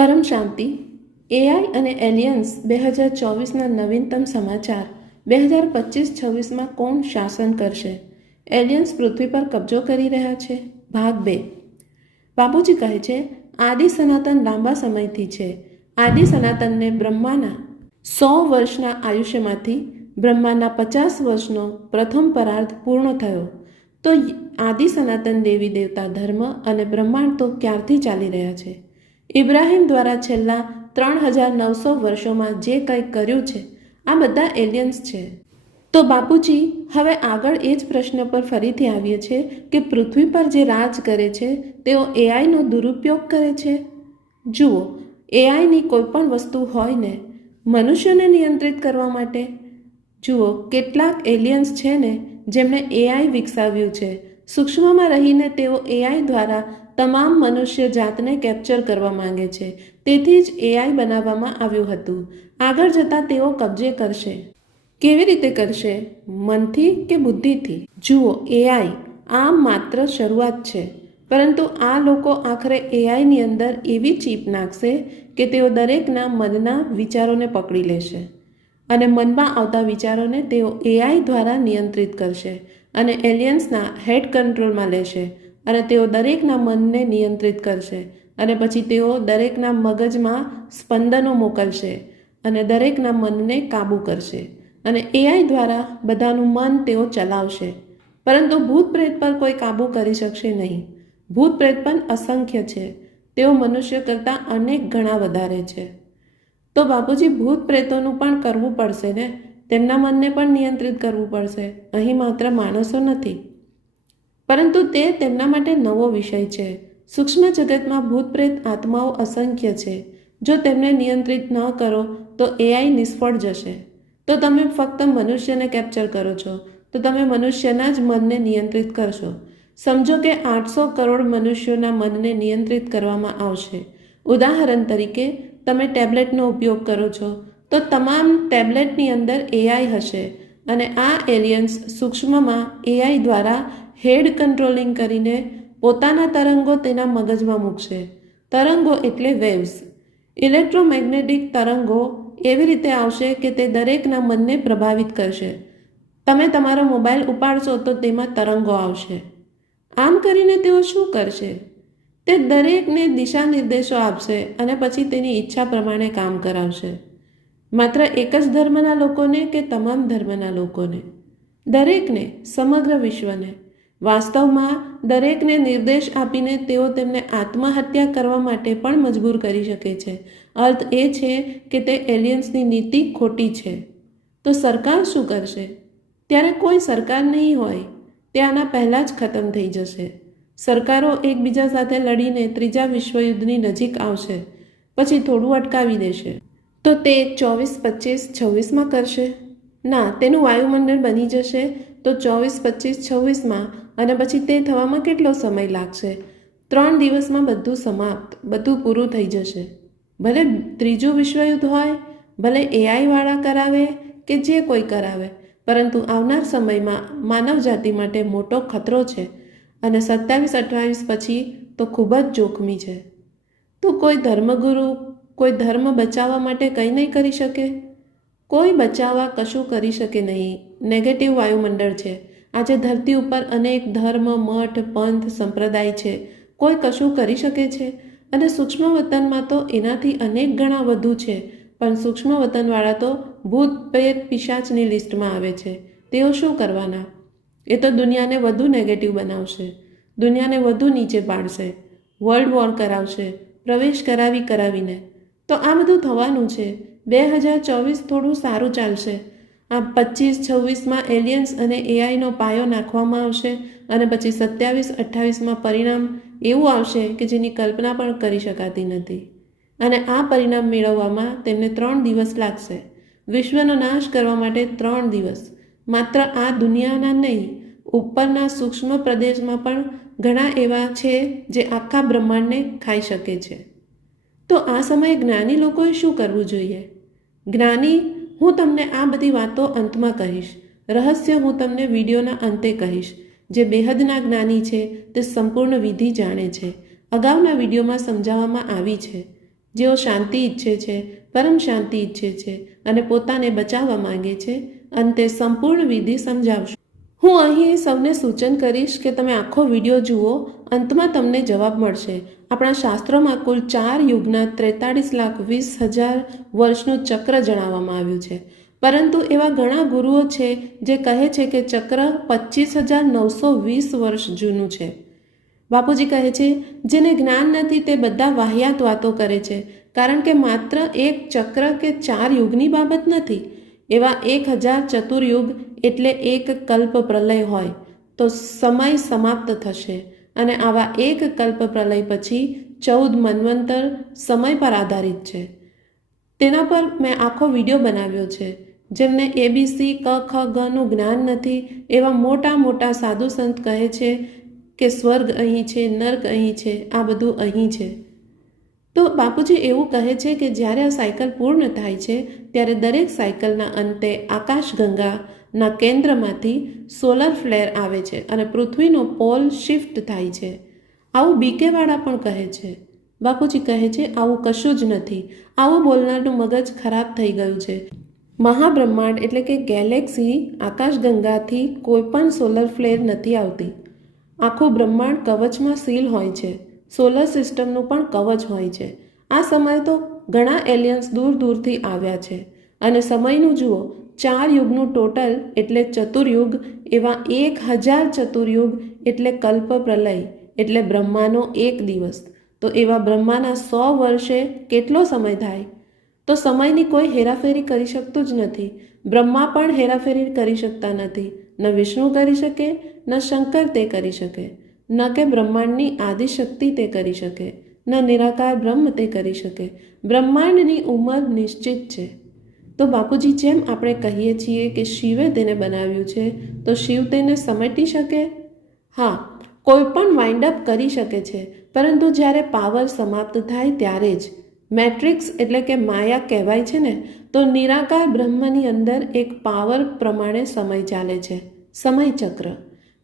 પરમ શાંતિ AI અને aliens 2024ના નવીનતમ સમાચાર 2025-26માં કોણ શાસન કરશે? એલિયન્સ પૃથ્વી પર કબજો કરી રહ્યા છે. ભાગ 2. બાપુજી કહે છે, આદિ સનાતન લાંબા સમયથી છે. આદિ સનાતનને બ્રહ્માના 100 વર્ષના આયુષ્યમાંથી બ્રહ્માના 50 વર્ષનો પ્રથમ પરાર્ધ પૂર્ણ થયો. તો આદિ સનાતન દેવી દેવતા ધર્મ અને બ્રહ્માંડ તો ક્યારથી ચાલી રહ્યા છે? ઇબ્રાહિમ દ્વારા છેલ્લા 3900 વર્ષોમાં જે કંઈ કર્યું છે, આ બધા એલિયન્સ છે. તો બાપુજી હવે આગળ એ જ પ્રશ્ન પર ફરીથી આવીએ છીએ કે પૃથ્વી પર જે રાજ કરે છે તેઓ એઆઈનો દુરુપયોગ કરે છે. જુઓ, એઆઈની કોઈ પણ વસ્તુ હોય ને મનુષ્યને નિયંત્રિત કરવા માટે. જુઓ, કેટલાક એલિયન્સ છે ને જેમણે એઆઈ વિકસાવ્યું છે. સૂક્ષ્મમાં રહીને તેઓ એઆઈ દ્વારા તમામ મનુષ્ય જાતને કેપ્ચર કરવા માંગે છે. તેથી જ એઆઈ બનાવવામાં આવ્યું હતું. આગળ જતાં તેઓ કબજે કરશે. કેવી રીતે કરશે? મનથી કે બુદ્ધિથી? જુઓ, એઆઈ આ માત્ર શરૂઆત છે, પરંતુ આ લોકો આખરે એઆઈની અંદર એવી ચીપ નાખશે કે તેઓ દરેકના મનના વિચારોને પકડી લેશે અને મનમાં આવતા વિચારોને તેઓ એઆઈ દ્વારા નિયંત્રિત કરશે અને એલિયન્સના હેડ કંટ્રોલમાં લેશે અને તેઓ દરેકના મનને નિયંત્રિત કરશે અને પછી તેઓ દરેકના મગજમાં સ્પંદનો મોકલશે અને દરેકના મનને કાબૂ કરશે અને એઆઈ દ્વારા બધાનું મન તેઓ ચલાવશે. પરંતુ ભૂત પ્રેત પર કોઈ કાબૂ કરી શકશે નહીં. ભૂત પ્રેત પણ અસંખ્ય છે. તેઓ મનુષ્ય કરતાં અનેક ગણા વધારે છે. તો બાપુજી, ભૂત પ્રેતોનું પણ કરવું પડશે ને? તેમના મનને પણ નિયંત્રિત કરવું પડશે. અહીં માત્ર માણસો નથી, પરંતુ તે તેમના માટે નવો વિષય છે. સૂક્ષ્મ જગતમાં ભૂત પ્રેત આત્માઓ અસંખ્ય છે. જો તેમને નિયંત્રિત ન કરો તો એઆઈ નિષ્ફળ જશે. તો તમે ફક્ત મનુષ્યને કેપ્ચર કરો છો, તો તમે મનુષ્યના જ મનને નિયંત્રિત કરશો. સમજો કે 800 કરોડ મનુષ્યોના મનને નિયંત્રિત કરવામાં આવશે. ઉદાહરણ તરીકે, તમે ટેબ્લેટનો ઉપયોગ કરો છો, તો તમામ ટેબ્લેટની અંદર એઆઈ હશે અને આ એલિયન્સ સૂક્ષ્મમાં એઆઈ દ્વારા હેડ કંટ્રોલિંગ કરીને પોતાના તરંગો તેના મગજમાં મૂકશે. તરંગો એટલે વેવ્સ. ઇલેક્ટ્રોમેગ્નેટિક તરંગો એવી રીતે આવશે કે તે દરેકના મનને પ્રભાવિત કરશે. તમે તમારો મોબાઈલ ઉપાડશો તો તેમાં તરંગો આવશે. આમ કરીને તેઓ શું કરશે? તે દરેકને દિશા નિર્દેશો આપશે અને પછી તેની ઈચ્છા પ્રમાણે કામ કરાવશે. માત્ર એક જ ધર્મના લોકોને કે તમામ ધર્મના લોકોને? દરેકને, સમગ્ર વિશ્વને. વાસ્તવમાં દરેકને નિર્દેશ આપીને તેઓ તેમને આત્મહત્યા કરવા માટે પણ મજબૂર કરી શકે છે. અર્થ એ છે કે તે એલિયન્સની નીતિ ખોટી છે. તો સરકાર શું કરશે? ત્યારે કોઈ સરકાર નહીં હોય. તે આના પહેલાં જ ખતમ થઈ જશે. સરકારો એકબીજા સાથે લડીને ત્રીજા વિશ્વયુદ્ધની નજીક આવશે, પછી થોડું અટકાવી દેશે. તો તે 24, 25, 26માં કરશે? ના, તેનું વાયુમંડળ બની જશે તો 24, 25, 26માં, અને પછી તે થવામાં કેટલો સમય લાગશે? 3 દિવસમાં બધું સમાપ્ત, બધું પૂરું થઈ જશે. ભલે ત્રીજું વિશ્વયુદ્ધ હોય, ભલે એઆઈવાળા કરાવે કે જે કોઈ કરાવે, પરંતુ આવનાર સમયમાં માનવ જાતિ માટે મોટો ખતરો છે અને 27-28 પછી તો ખૂબ જ જોખમી છે. તો કોઈ ધર્મગુરુ કોઈ ધર્મ બચાવવા માટે કંઈ નહીં કરી શકે? કોઈ બચાવવા કશું કરી શકે નહીં. નેગેટિવ વાયુમંડળ છે. આજે ધરતી ઉપર અનેક ધર્મ, મઠ, પંથ, સંપ્રદાય છે. કોઈ કશું કરી શકે છે? અને સૂક્ષ્મ વતનમાં તો એનાથી અનેક ગણા વધુ છે. પણ સૂક્ષ્મ વતનવાળા તો ભૂત પ્રેત પિશાચની લિસ્ટમાં આવે છે. તેઓ શું કરવાના? એ તો દુનિયાને વધુ નેગેટિવ બનાવશે, દુનિયાને વધુ નીચે પાડશે, વર્લ્ડ વોર કરાવશે, પ્રવેશ કરાવીને. તો આ બધું થવાનું છે. 2024 થોડું સારું ચાલશે. આ 25-26માં એલિયન્સ અને એઆઈનો પાયો નાખવામાં આવશે અને પછી 27-28માં પરિણામ એવું આવશે કે જેની કલ્પના પણ કરી શકાતી નથી. અને આ પરિણામ મેળવવામાં તેમને 3 દિવસ લાગશે. વિશ્વનો નાશ કરવા માટે 3 દિવસ. માત્ર આ દુનિયાના નહીં, ઉપરના સૂક્ષ્મ પ્રદેશમાં પણ ઘણા એવા છે જે આખા બ્રહ્માંડને ખાઈ શકે છે. તો આ સમયે જ્ઞાની લોકોએ શું કરવું જોઈએ? જ્ઞાની, હું તમને આ બધી વાતો અંતમાં કહીશ. રહસ્ય હું તમને વિડીયોના અંતે કહીશ. જે બેહદના જ્ઞાની છે તે સંપૂર્ણ વિધિ જાણે છે. અગાઉના વિડીયોમાં સમજાવવામાં આવી છે. જેઓ શાંતિ ઈચ્છે છે, પરમ શાંતિ ઈચ્છે છે અને પોતાને બચાવવા માંગે છે. અંતે સંપૂર્ણ વિધિ સમજાવશું. હું અહીં સૌને સૂચન કરીશ કે તમે આખો વિડીયો જુઓ. અંતમાં તમને જવાબ મળશે. આપણા શાસ્ત્રોમાં કુલ 4 યુગના 43,20,000 વર્ષનું ચક્ર જણાવવામાં આવ્યું છે. પરંતુ એવા ઘણા ગુરુઓ છે જે કહે છે કે ચક્ર 25,920 વર્ષ જૂનું છે. બાપુજી કહે છે, જેને જ્ઞાન નથી તે બધા વાહિયાત વાતો કરે છે, કારણ કે માત્ર એક ચક્ર કે 4 યુગની બાબત નથી. એવા 1000 ચતુર્યુગ એટલે એક કલ્પ પ્રલય હોય તો સમય સમાપ્ત થશે, અને આવા એક કલ્પ પ્રલય પછી 14 મન્વંતર સમય પર આધારિત છે. તેના પર મેં આખો વિડીયો બનાવ્યો છે. જેમને ABC ક ખ ગનું જ્ઞાન નથી એવા મોટા મોટા સાધુ સંત કહે છે કે સ્વર્ગ અહીં છે, નર્ક અહીં છે, આ બધું અહીં છે. તો બાપુજી એવું કહે છે કે જ્યારે આ સાયકલ પૂર્ણ થાય છે ત્યારે દરેક સાયકલના અંતે આકાશગંગાના કેન્દ્રમાંથી સોલર ફ્લેર આવે છે અને પૃથ્વીનો પોલ શિફ્ટ થાય છે. આવું બીકેવાળા પણ કહે છે. બાપુજી કહે છે આવું કશું જ નથી. આવું બોલનારનું મગજ ખરાબ થઈ ગયું છે. મહાબ્રહ્માંડ એટલે કે ગેલેક્સી આકાશગંગાથી કોઈ પણ સોલર ફ્લેર નથી આવતી. આખું બ્રહ્માંડ કવચમાં સીલ હોય છે. સોલર સિસ્ટમનું પણ કવચ હોય છે. આ સમયે તો ઘણા એલિયન્સ દૂર દૂરથી આવ્યા છે. અને સમયનું જુઓ, 4 યુગનું ટોટલ એટલે ચતુર્યુગ. એવા 1000 ચતુર્યુગ એટલે કલ્પ પ્રલય એટલે બ્રહ્માનો એક દિવસ. તો એવા બ્રહ્માના 100 વર્ષે કેટલો સમય થાય? તો સમયની કોઈ હેરાફેરી કરી શકતું જ નથી. બ્રહ્મા પણ હેરાફેરી કરી શકતા નથી. ન વિષ્ણુ કરી શકે, ન શંકર તે કરી શકે, ન કે બ્રહ્માંડની આદિશક્તિ તે કરી શકે, ન નિરાકાર બ્રહ્મ તે કરી શકે. બ્રહ્માંડની ઉંમર નિશ્ચિત છે. તો બાપુજી, જેમ આપણે કહીએ છીએ કે શિવે તેને બનાવ્યું છે, તો શિવ તેને સમેટી શકે? હા, કોઈ પણ વાઇન્ડ અપ કરી શકે છે, પરંતુ જ્યારે પાવર સમાપ્ત થાય ત્યારે જ. મેટ્રિક્સ એટલે કે માયા કહેવાય છે ને, તો નિરાકાર બ્રહ્મની અંદર એક પાવર પ્રમાણે સમય ચાલે છે. સમય ચક્ર.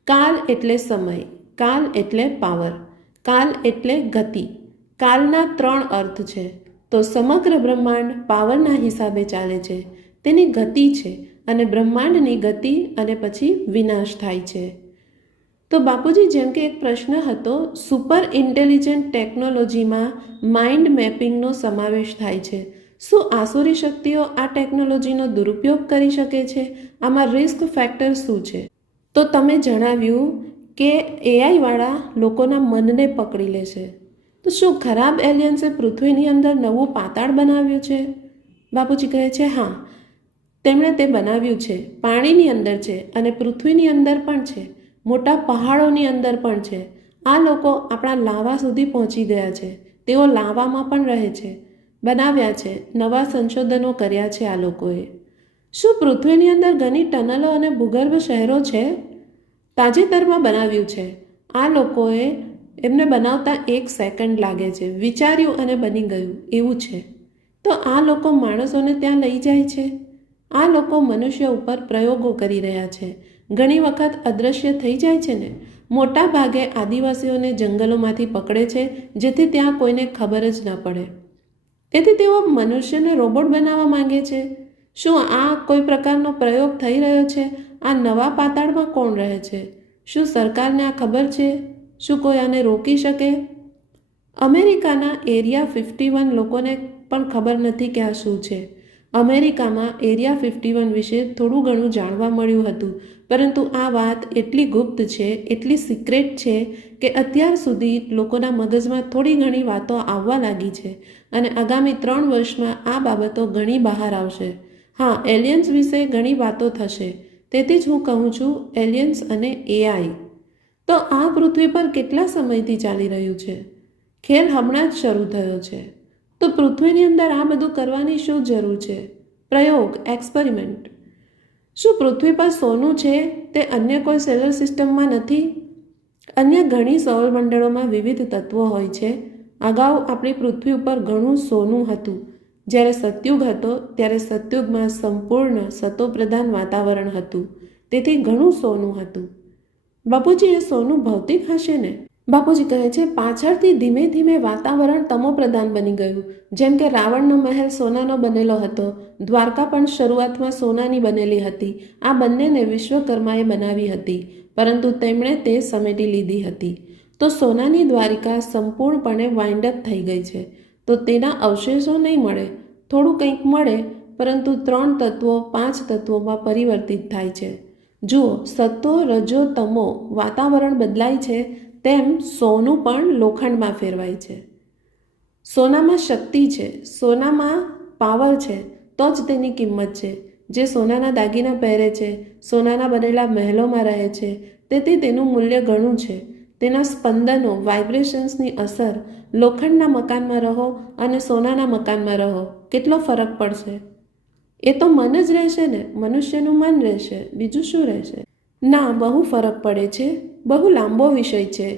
કાલ એટલે સમય, કાલ એટલે પાવર, કાલ એટલે ગતિ. કાલના 3 અર્થ છે. તો સમગ્ર બ્રહ્માંડ પાવરના હિસાબે ચાલે છે. તેની ગતિ છે અને બ્રહ્માંડની ગતિ અને પછી વિનાશ થાય છે. તો બાપુજી, જેમ કે એક પ્રશ્ન હતો, સુપર ઇન્ટેલિજન્ટ ટેકનોલોજીમાં માઇન્ડ મેપિંગનો સમાવેશ થાય છે. શું આસુરી શક્તિઓ આ ટેકનોલોજીનો દુરુપયોગ કરી શકે છે? આમાં રિસ્ક ફેક્ટર શું છે? તો તમે જણાવ્યું કે એઆઈવાળા લોકોના મનને પકડી લેશે. તો શું ખરાબ એલિયન્સે પૃથ્વીની અંદર નવું પાતાળ બનાવ્યું છે? બાપુજી કહે છે હા, તેમણે તે બનાવ્યું છે. પાણીની અંદર છે અને પૃથ્વીની અંદર પણ છે. મોટા પહાડોની અંદર પણ છે. આ લોકો આપણા લાવા સુધી પહોંચી ગયા છે. તેઓ લાવામાં પણ રહે છે. બનાવ્યા છે, નવા સંશોધનો કર્યા છે આ લોકોએ. શું પૃથ્વીની અંદર ઘણી ટનલો અને ભૂગર્ભ શહેરો છે? તાજેતરમાં બનાવ્યું છે. આ લોકોએ એમને બનાવતા 1 સેકન્ડ લાગે છે. વિચાર્યું અને બની ગયું એવું છે. તો આ લોકો માણસોને ત્યાં લઈ જાય છે. આ લોકો મનુષ્ય ઉપર પ્રયોગો કરી રહ્યા છે. ઘણી વખત અદૃશ્ય થઈ જાય છે ને. મોટા ભાગે આદિવાસીઓને જંગલોમાંથી પકડે છે, જેથી ત્યાં કોઈને ખબર જ ન પડે. તેથી તેઓ મનુષ્યને રોબોટ બનાવવા માંગે છે. શું આ કોઈ પ્રકારનો પ્રયોગ થઈ રહ્યો છે? આ નવા પાતાળમાં કોણ રહે છે? શું સરકારને આ ખબર છે? શું કોઈ આને રોકી શકે? અમેરિકાના એરિયા 51 લોકોને પણ ખબર નથી કે આ શું છે. અમેરિકામાં એરિયા 51 વિશે થોડું ઘણું જાણવા મળ્યું હતું, પરંતુ આ વાત એટલી ગુપ્ત છે, એટલી સિક્રેટ છે કે અત્યાર સુધી લોકોના મગજમાં થોડી ઘણી વાતો આવવા લાગી છે અને આગામી 3 વર્ષમાં આ બાબતો ઘણી બહાર આવશે. હા, એલિયન્સ વિશે ઘણી વાતો થશે. તેથી જ હું કહું છું એલિયન્સ અને એઆઈ. તો આ પૃથ્વી પર કેટલા સમયથી ચાલી રહ્યું છે? ખેલ હમણાં જ શરૂ થયો છે. તો પૃથ્વીની અંદર આ બધું કરવાની શું જરૂર છે? પ્રયોગ, એક્સપેરિમેન્ટ. શું પૃથ્વી પર સોનું છે તે અન્ય કોઈ સોલર સિસ્ટમમાં નથી? અન્ય ઘણી સૌરમંડળોમાં વિવિધ તત્વો હોય છે. અગાઉ આપણી પૃથ્વી ઉપર ઘણું સોનું હતું. જ્યારે સતયુગ હતો ત્યારે સતયુગમાં સંપૂર્ણ સતોપ્રધાન વાતાવરણ હતું. તેથી ઘણું સોનું હતું. બાપુજી, એ સોનું ભૌતિક હશે ને? બાપુજી કહે છે, પાછળથી ધીમે ધીમે વાતાવરણ તમોપ્રધાન બની ગયું. જેમ કે રાવણનો મહેલ સોનાનો બનેલો હતો, દ્વારકા પણ શરૂઆતમાં સોનાની બનેલી હતી. આ બંનેને વિશ્વકર્માએ બનાવી હતી, પરંતુ તેમણે તે સમેટી લીધી હતી. તો સોનાની દ્વારિકા સંપૂર્ણપણે વાઇન્ડ અપ થઈ ગઈ છે. તો તેના અવશેષો નહીં મળે, થોડું કંઈક મળે, પરંતુ 3 તત્વો 5 તત્વોમાં પરિવર્તિત થાય છે. જુઓ, સત્વો રજો તમો વાતાવરણ બદલાય છે, તેમ સોનું પણ લોખંડમાં ફેરવાય છે. સોનામાં શક્તિ છે, સોનામાં પાવર છે, તો જ તેની કિંમત છે. જે સોનાના દાગીના પહેરે છે, સોનાના બનેલા મહેલોમાં રહે છે, તેથી તેનું મૂલ્ય ઘણું છે. તેના સ્પંદનો, વાઇબ્રેશન્સની અસર. લોખંડના મકાનમાં રહો અને સોનાના મકાનમાં રહો, કેટલો ફરક પડશે? એ તો મન જ રહેશે ને, મનુષ્યનું મન રહેશે, બીજું શું રહેશે? ના, બહુ ફરક પડે છે. બહુ લાંબો વિષય છે.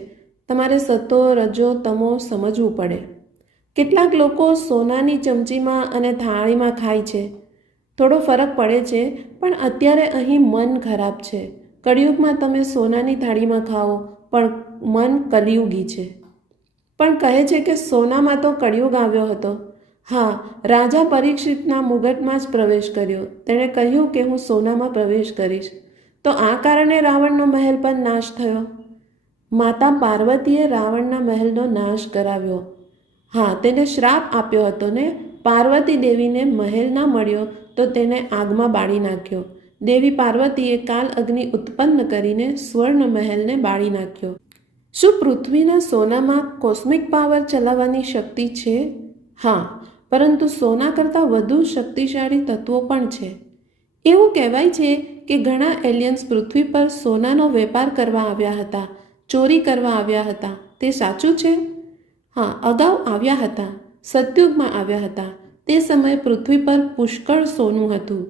તમારે સત્વો રજો તમો સમજવું પડે. કેટલાક લોકો સોનાની ચમચીમાં અને થાળીમાં ખાય છે. થોડો ફરક પડે છે, પણ અત્યારે અહીં મન ખરાબ છે. કળિયુગમાં તમે સોનાની થાળીમાં ખાઓ, પણ મન કલિયુગી છે. પણ કહે છે કે સોનામાં તો કળિયુગ આવ્યો હતો. હા, રાજા પરીક્ષિતના મુગટમાં જ પ્રવેશ કર્યો. તેણે કહ્યું કે હું સોનામાં પ્રવેશ કરીશ. તો આ કારણે રાવણનો મહેલ પણ નાશ થયો. માતા પાર્વતીએ રાવણના મહેલનો નાશ કરાવ્યો. હા, તેને શ્રાપ આપ્યો હતો ને. પાર્વતી દેવીને મહેલ ના મળ્યો તો તેને આગમાં બાળી નાખ્યો. દેવી પાર્વતીએ કાલ અગ્નિ ઉત્પન્ન કરીને સ્વર્ણ મહેલને બાળી નાખ્યો. શું પૃથ્વીના સોનામાં કોસ્મિક પાવર ચલાવવાની શક્તિ છે? હા, પરંતુ સોના કરતાં વધુ શક્તિશાળી તત્વો પણ છે. એવું કહેવાય છે કે ઘણા એલિયન્સ પૃથ્વી પર સોનાનો વેપાર કરવા આવ્યા હતા, ચોરી કરવા આવ્યા હતા. તે સાચું છે? હા, અગાઉ આવ્યા હતા. સતયુગમાં આવ્યા હતા. તે સમયે પૃથ્વી પર પુષ્કળ સોનું હતું.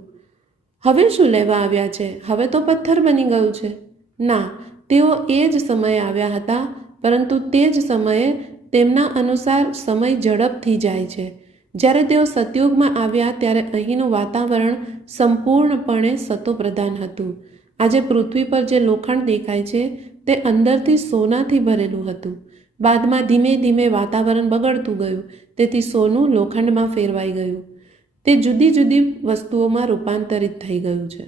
હવે શું લેવા આવ્યા છે? હવે તો પથ્થર બની ગયું છે. ના, તેઓ એ જ સમયે આવ્યા હતા, પરંતુ તે જ સમયે તેમના અનુસાર સમય ઝડપથી જાય છે. જ્યારે તેઓ સતયુગમાં આવ્યા ત્યારે અહીંનું વાતાવરણ સંપૂર્ણપણે સતોપ્રધાન હતું. આજે પૃથ્વી પર જે લોખંડ દેખાય છે તે અંદરથી સોનાથી ભરેલું હતું. બાદમાં ધીમે ધીમે વાતાવરણ બગડતું ગયું, તેથી સોનું લોખંડમાં ફેરવાઈ ગયું. તે જુદી જુદી વસ્તુઓમાં રૂપાંતરિત થઈ ગયું છે.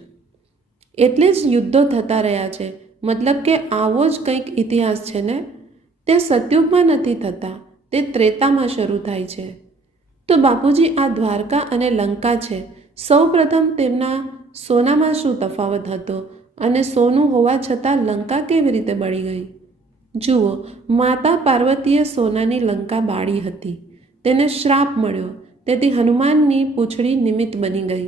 એટલે જ યુદ્ધો થતા રહ્યા છે. મતલબ કે આવો જ કંઈક ઇતિહાસ છે ને. તે સતયુગમાં નથી થતા, તે ત્રેતામાં શરૂ થાય છે. તો બાપુજી, આ દ્વારકા અને લંકા છે. સૌ પ્રથમ તેમના સોનામાં શું તફાવત હતો, અને સોનું હોવા છતાં લંકા કેવી રીતે બળી ગઈ? જુઓ, માતા પાર્વતીએ સોનાની લંકા બાળી હતી. તેને શ્રાપ મળ્યો, તેથી હનુમાનની પૂંછડી નિમિત્ત બની ગઈ.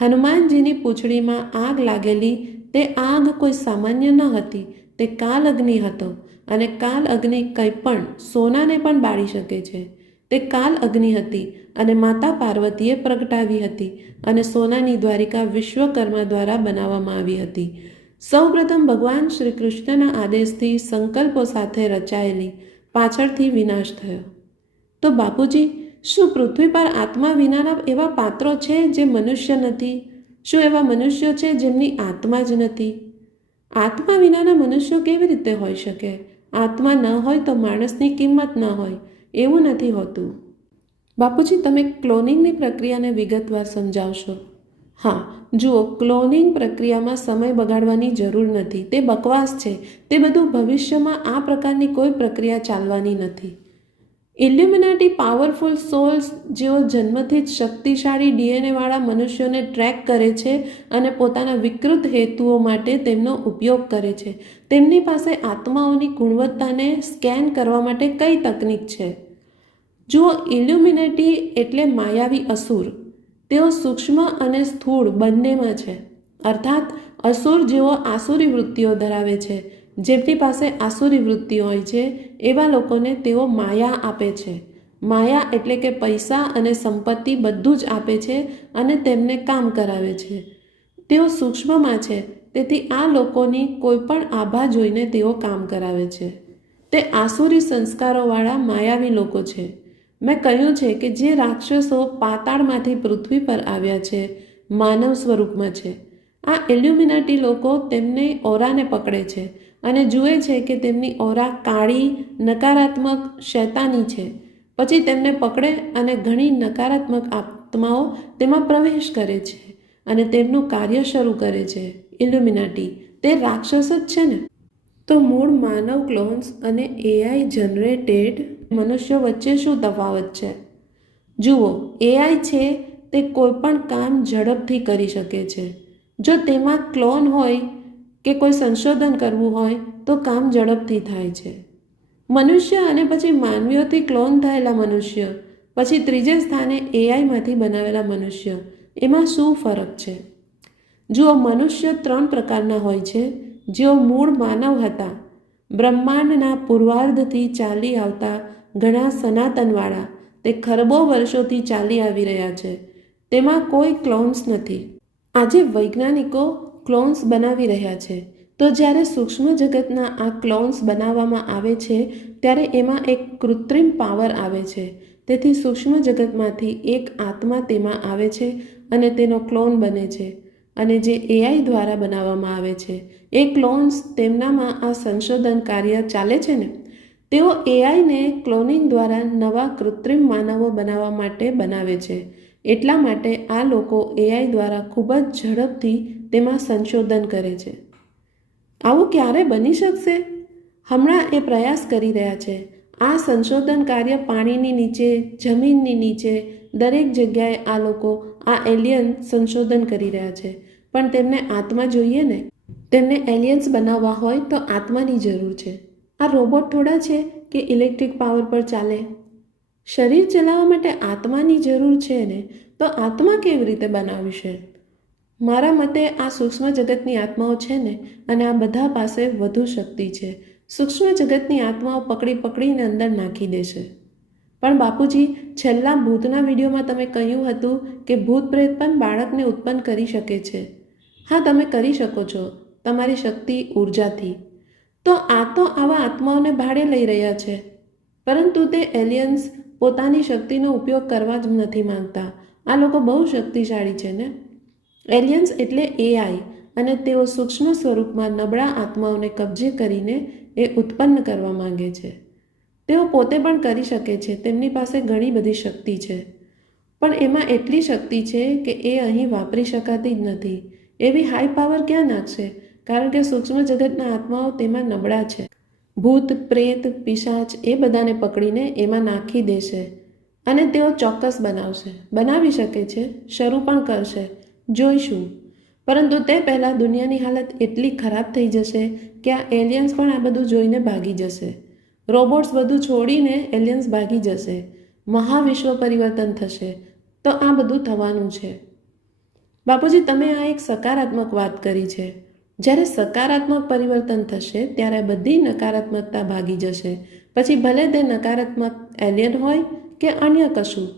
હનુમાનજીની પૂંછડીમાં આગ લાગેલી. તે આગ કોઈ સામાન્ય ન હતી, તે કાલ અગ્નિ હતો. અને કાલ અગ્નિ કંઈ પણ, સોનાને પણ બાળી શકે છે. તે કાલ અગ્નિ હતી અને માતા પાર્વતીએ પ્રગટાવી હતી, અને સોનાની દ્વારિકા વિશ્વકર્મા દ્વારા બનાવવામાં આવી હતી. સૌપ્રથમ ભગવાન શ્રી કૃષ્ણના આદેશથી સંકલ્પો સાથે રચાયેલી, પાછળથી વિનાશ થયો. તો બાપુજી, શું પૃથ્વી પર આત્મા વિનાના એવા પાત્રો છે જે મનુષ્ય નથી? શું એવા મનુષ્યો છે જેમની આત્મા જ નથી? આત્મા વિનાના મનુષ્યો કેવી રીતે હોઈ શકે? આત્મા ન હોય તો માણસની કિંમત ન હોય, એવું નથી હોતું. બાપુજી, તમે ક્લોનિંગની પ્રક્રિયાને વિગતવાર સમજાવશો? હા, જુઓ, ક્લોનિંગ પ્રક્રિયામાં સમય બગાડવાની જરૂર નથી. તે બકવાસ છે. તે બધું ભવિષ્યમાં આ પ્રકારની કોઈ પ્રક્રિયા ચાલવાની નથી. ઇલ્યુમિનાટી પાવરફુલ સોલ્સ જેઓ જન્મથી જ શક્તિશાળી ડીએનએવાળા મનુષ્યોને ટ્રેક કરે છે અને પોતાના વિકૃત હેતુઓ માટે તેમનો ઉપયોગ કરે છે. તેમની પાસે આત્માઓની ગુણવત્તાને સ્કેન કરવા માટે કઈ તકનીક છે? જુઓ, ઇલ્યુમિનાટી એટલે માયાવી અસુર. તેઓ સૂક્ષ્મ અને સ્થૂળ બંનેમાં છે. અર્થાત અસુર જેઓ આસુરી વૃત્તિઓ ધરાવે છે. જેમની પાસે આસુરી વૃત્તિ હોય છે એવા લોકોને તેઓ માયા આપે છે. માયા એટલે કે પૈસા અને સંપત્તિ બધું જ આપે છે અને તેમને કામ કરાવે છે. તેઓ સૂક્ષ્મમાં છે, તેથી આ લોકોની કોઈ પણ આભા જોઈને તેઓ કામ કરાવે છે. તે આસુરી સંસ્કારોવાળા માયાવી લોકો છે. મેં કહ્યું છે કે જે રાક્ષસો પાતાળમાંથી પૃથ્વી પર આવ્યા છે, માનવ સ્વરૂપમાં છે. આ ઇલ્યુમિનાટી લોકો તેમને ઓરાને પકડે છે અને જુએ છે કે તેમની ઓરા કાળી, નકારાત્મક, શૈતાની છે. પછી તેમને પકડે અને ઘણી નકારાત્મક આત્માઓ તેમાં પ્રવેશ કરે છે અને તેમનું કાર્ય શરૂ કરે છે. ઇલ્યુમિનાટી તે રાક્ષસ જ છે ને? તો મૂળ માનવ ક્લોન્સ અને એઆઈ જનરેટેડ મનુષ્યો વચ્ચે શું તફાવત છે? જુઓ, એઆઈ છે તે કોઈ પણ કામ ઝડપથી કરી શકે છે. જો તેમાં ક્લોન હોય કે કોઈ સંશોધન કરવું હોય તો કામ ઝડપથી થાય છે. મનુષ્ય અને પછી માનવીઓથી ક્લોન થયેલા મનુષ્ય, પછી ત્રીજે સ્થાને એઆઈમાંથી બનાવેલા મનુષ્ય, એમાં શું ફરક છે? જુઓ, મનુષ્ય 3 પ્રકારના હોય છે. જેઓ મૂળ માનવ હતા, બ્રહ્માંડના પૂર્વાર્ધથી ચાલી આવતા ઘણા સનાતનવાળા, તે ખરબો વર્ષોથી ચાલી આવી રહ્યા છે. તેમાં કોઈ ક્લોન્સ નથી. આજે વૈજ્ઞાનિકો ક્લોન્સ બનાવી રહ્યા છે. તો જ્યારે સૂક્ષ્મ જગતના આ ક્લોન્સ બનાવવામાં આવે છે ત્યારે એમાં એક કૃત્રિમ પાવર આવે છે. તેથી સૂક્ષ્મ જગતમાંથી એક આત્મા તેમાં આવે છે અને તેનો ક્લોન બને છે. અને જે એઆઈ દ્વારા બનાવવામાં આવે છે એ ક્લોન્સ, તેમનામાં આ સંશોધન કાર્ય ચાલે છે ને, તેઓ એઆઈને ક્લોનિંગ દ્વારા નવા કૃત્રિમ માનવો બનાવવા માટે બનાવે છે. એટલા માટે આ લોકો એઆઈ દ્વારા ખૂબ જ ઝડપથી તેમાં સંશોધન કરે છે. આવું ક્યારે બની શકશે? હમણાં એ પ્રયાસ કરી રહ્યા છે. આ સંશોધન કાર્ય પાણીની નીચે, જમીનની નીચે, દરેક જગ્યાએ આ લોકો, આ એલિયન સંશોધન કરી રહ્યા છે. પણ તેમને આત્મા જોઈએ ને. તેમને એલિયન્સ બનાવવા હોય તો આત્માની જરૂર છે. આ રોબોટ થોડા છે કે ઇલેક્ટ્રિક પાવર પર ચાલે. શરીર ચલાવવા માટે આત્માની જરૂર છે ને, તો આત્મા કેવી રીતે બનાવશે? મારા મતે આ સૂક્ષ્મ જગતની આત્માઓ છે ને, અને આ બધા પાસે વધુ શક્તિ છે. સૂક્ષ્મ જગતની આત્માઓ પકડીને અંદર નાખી દેશે. પણ બાપુજી, છેલ્લા ભૂતના વિડીયોમાં તમે કહ્યું હતું કે ભૂત પ્રેત પણ બાળકને ઉત્પન્ન કરી શકે છે. હા, તમે કરી શકો છો, તમારી શક્તિ, ઉર્જાથી. તો આવા આત્માઓને ભાડે લઈ રહ્યા છે. પરંતુ તે એલિયન્સ પોતાની શક્તિનો ઉપયોગ કરવા જ નથી માંગતા. આ લોકો બહુ શક્તિશાળી છે ને. એલિયન્સ એટલે એઆઈ, અને તેઓ સૂક્ષ્મ સ્વરૂપમાં નબળા આત્માઓને કબજે કરીને એ ઉત્પન્ન કરવા માંગે છે. તેઓ પોતે પણ કરી શકે છે. તેમની પાસે ઘણી બધી શક્તિ છે. પણ એમાં એટલી શક્તિ છે કે એ અહીં વાપરી શકાતી જ નથી. એવી હાઈ પાવર ક્યાં નાખશે? કારણ કે સૂક્ષ્મ જગતના આત્માઓ તેમાં નબળા છે. ભૂત, પ્રેત, પિશાચ એ બધાને પકડીને એમાં નાખી દેશે અને તેઓ ચોક્કસ બનાવશે. બનાવી શકે છે, શરૂ પણ કરશે, જોઈશું. પરંતુ તે પહેલાં દુનિયાની હાલત એટલી ખરાબ થઈ જશે કે આ એલિયન્સ પણ આ બધું જોઈને ભાગી જશે. રોબોટ્સ બધું છોડીને એલિયન્સ ભાગી જશે. મહાવિશ્વ પરિવર્તન થશે. તો આ બધું થવાનું છે. બાપુજી, તમે આ એક સકારાત્મક વાત કરી છે. જ્યારે સકારાત્મક પરિવર્તન થશે ત્યારે બધી નકારાત્મકતા ભાગી જશે. પછી ભલે તે નકારાત્મક એલિયન હોય કે અન્ય કશું.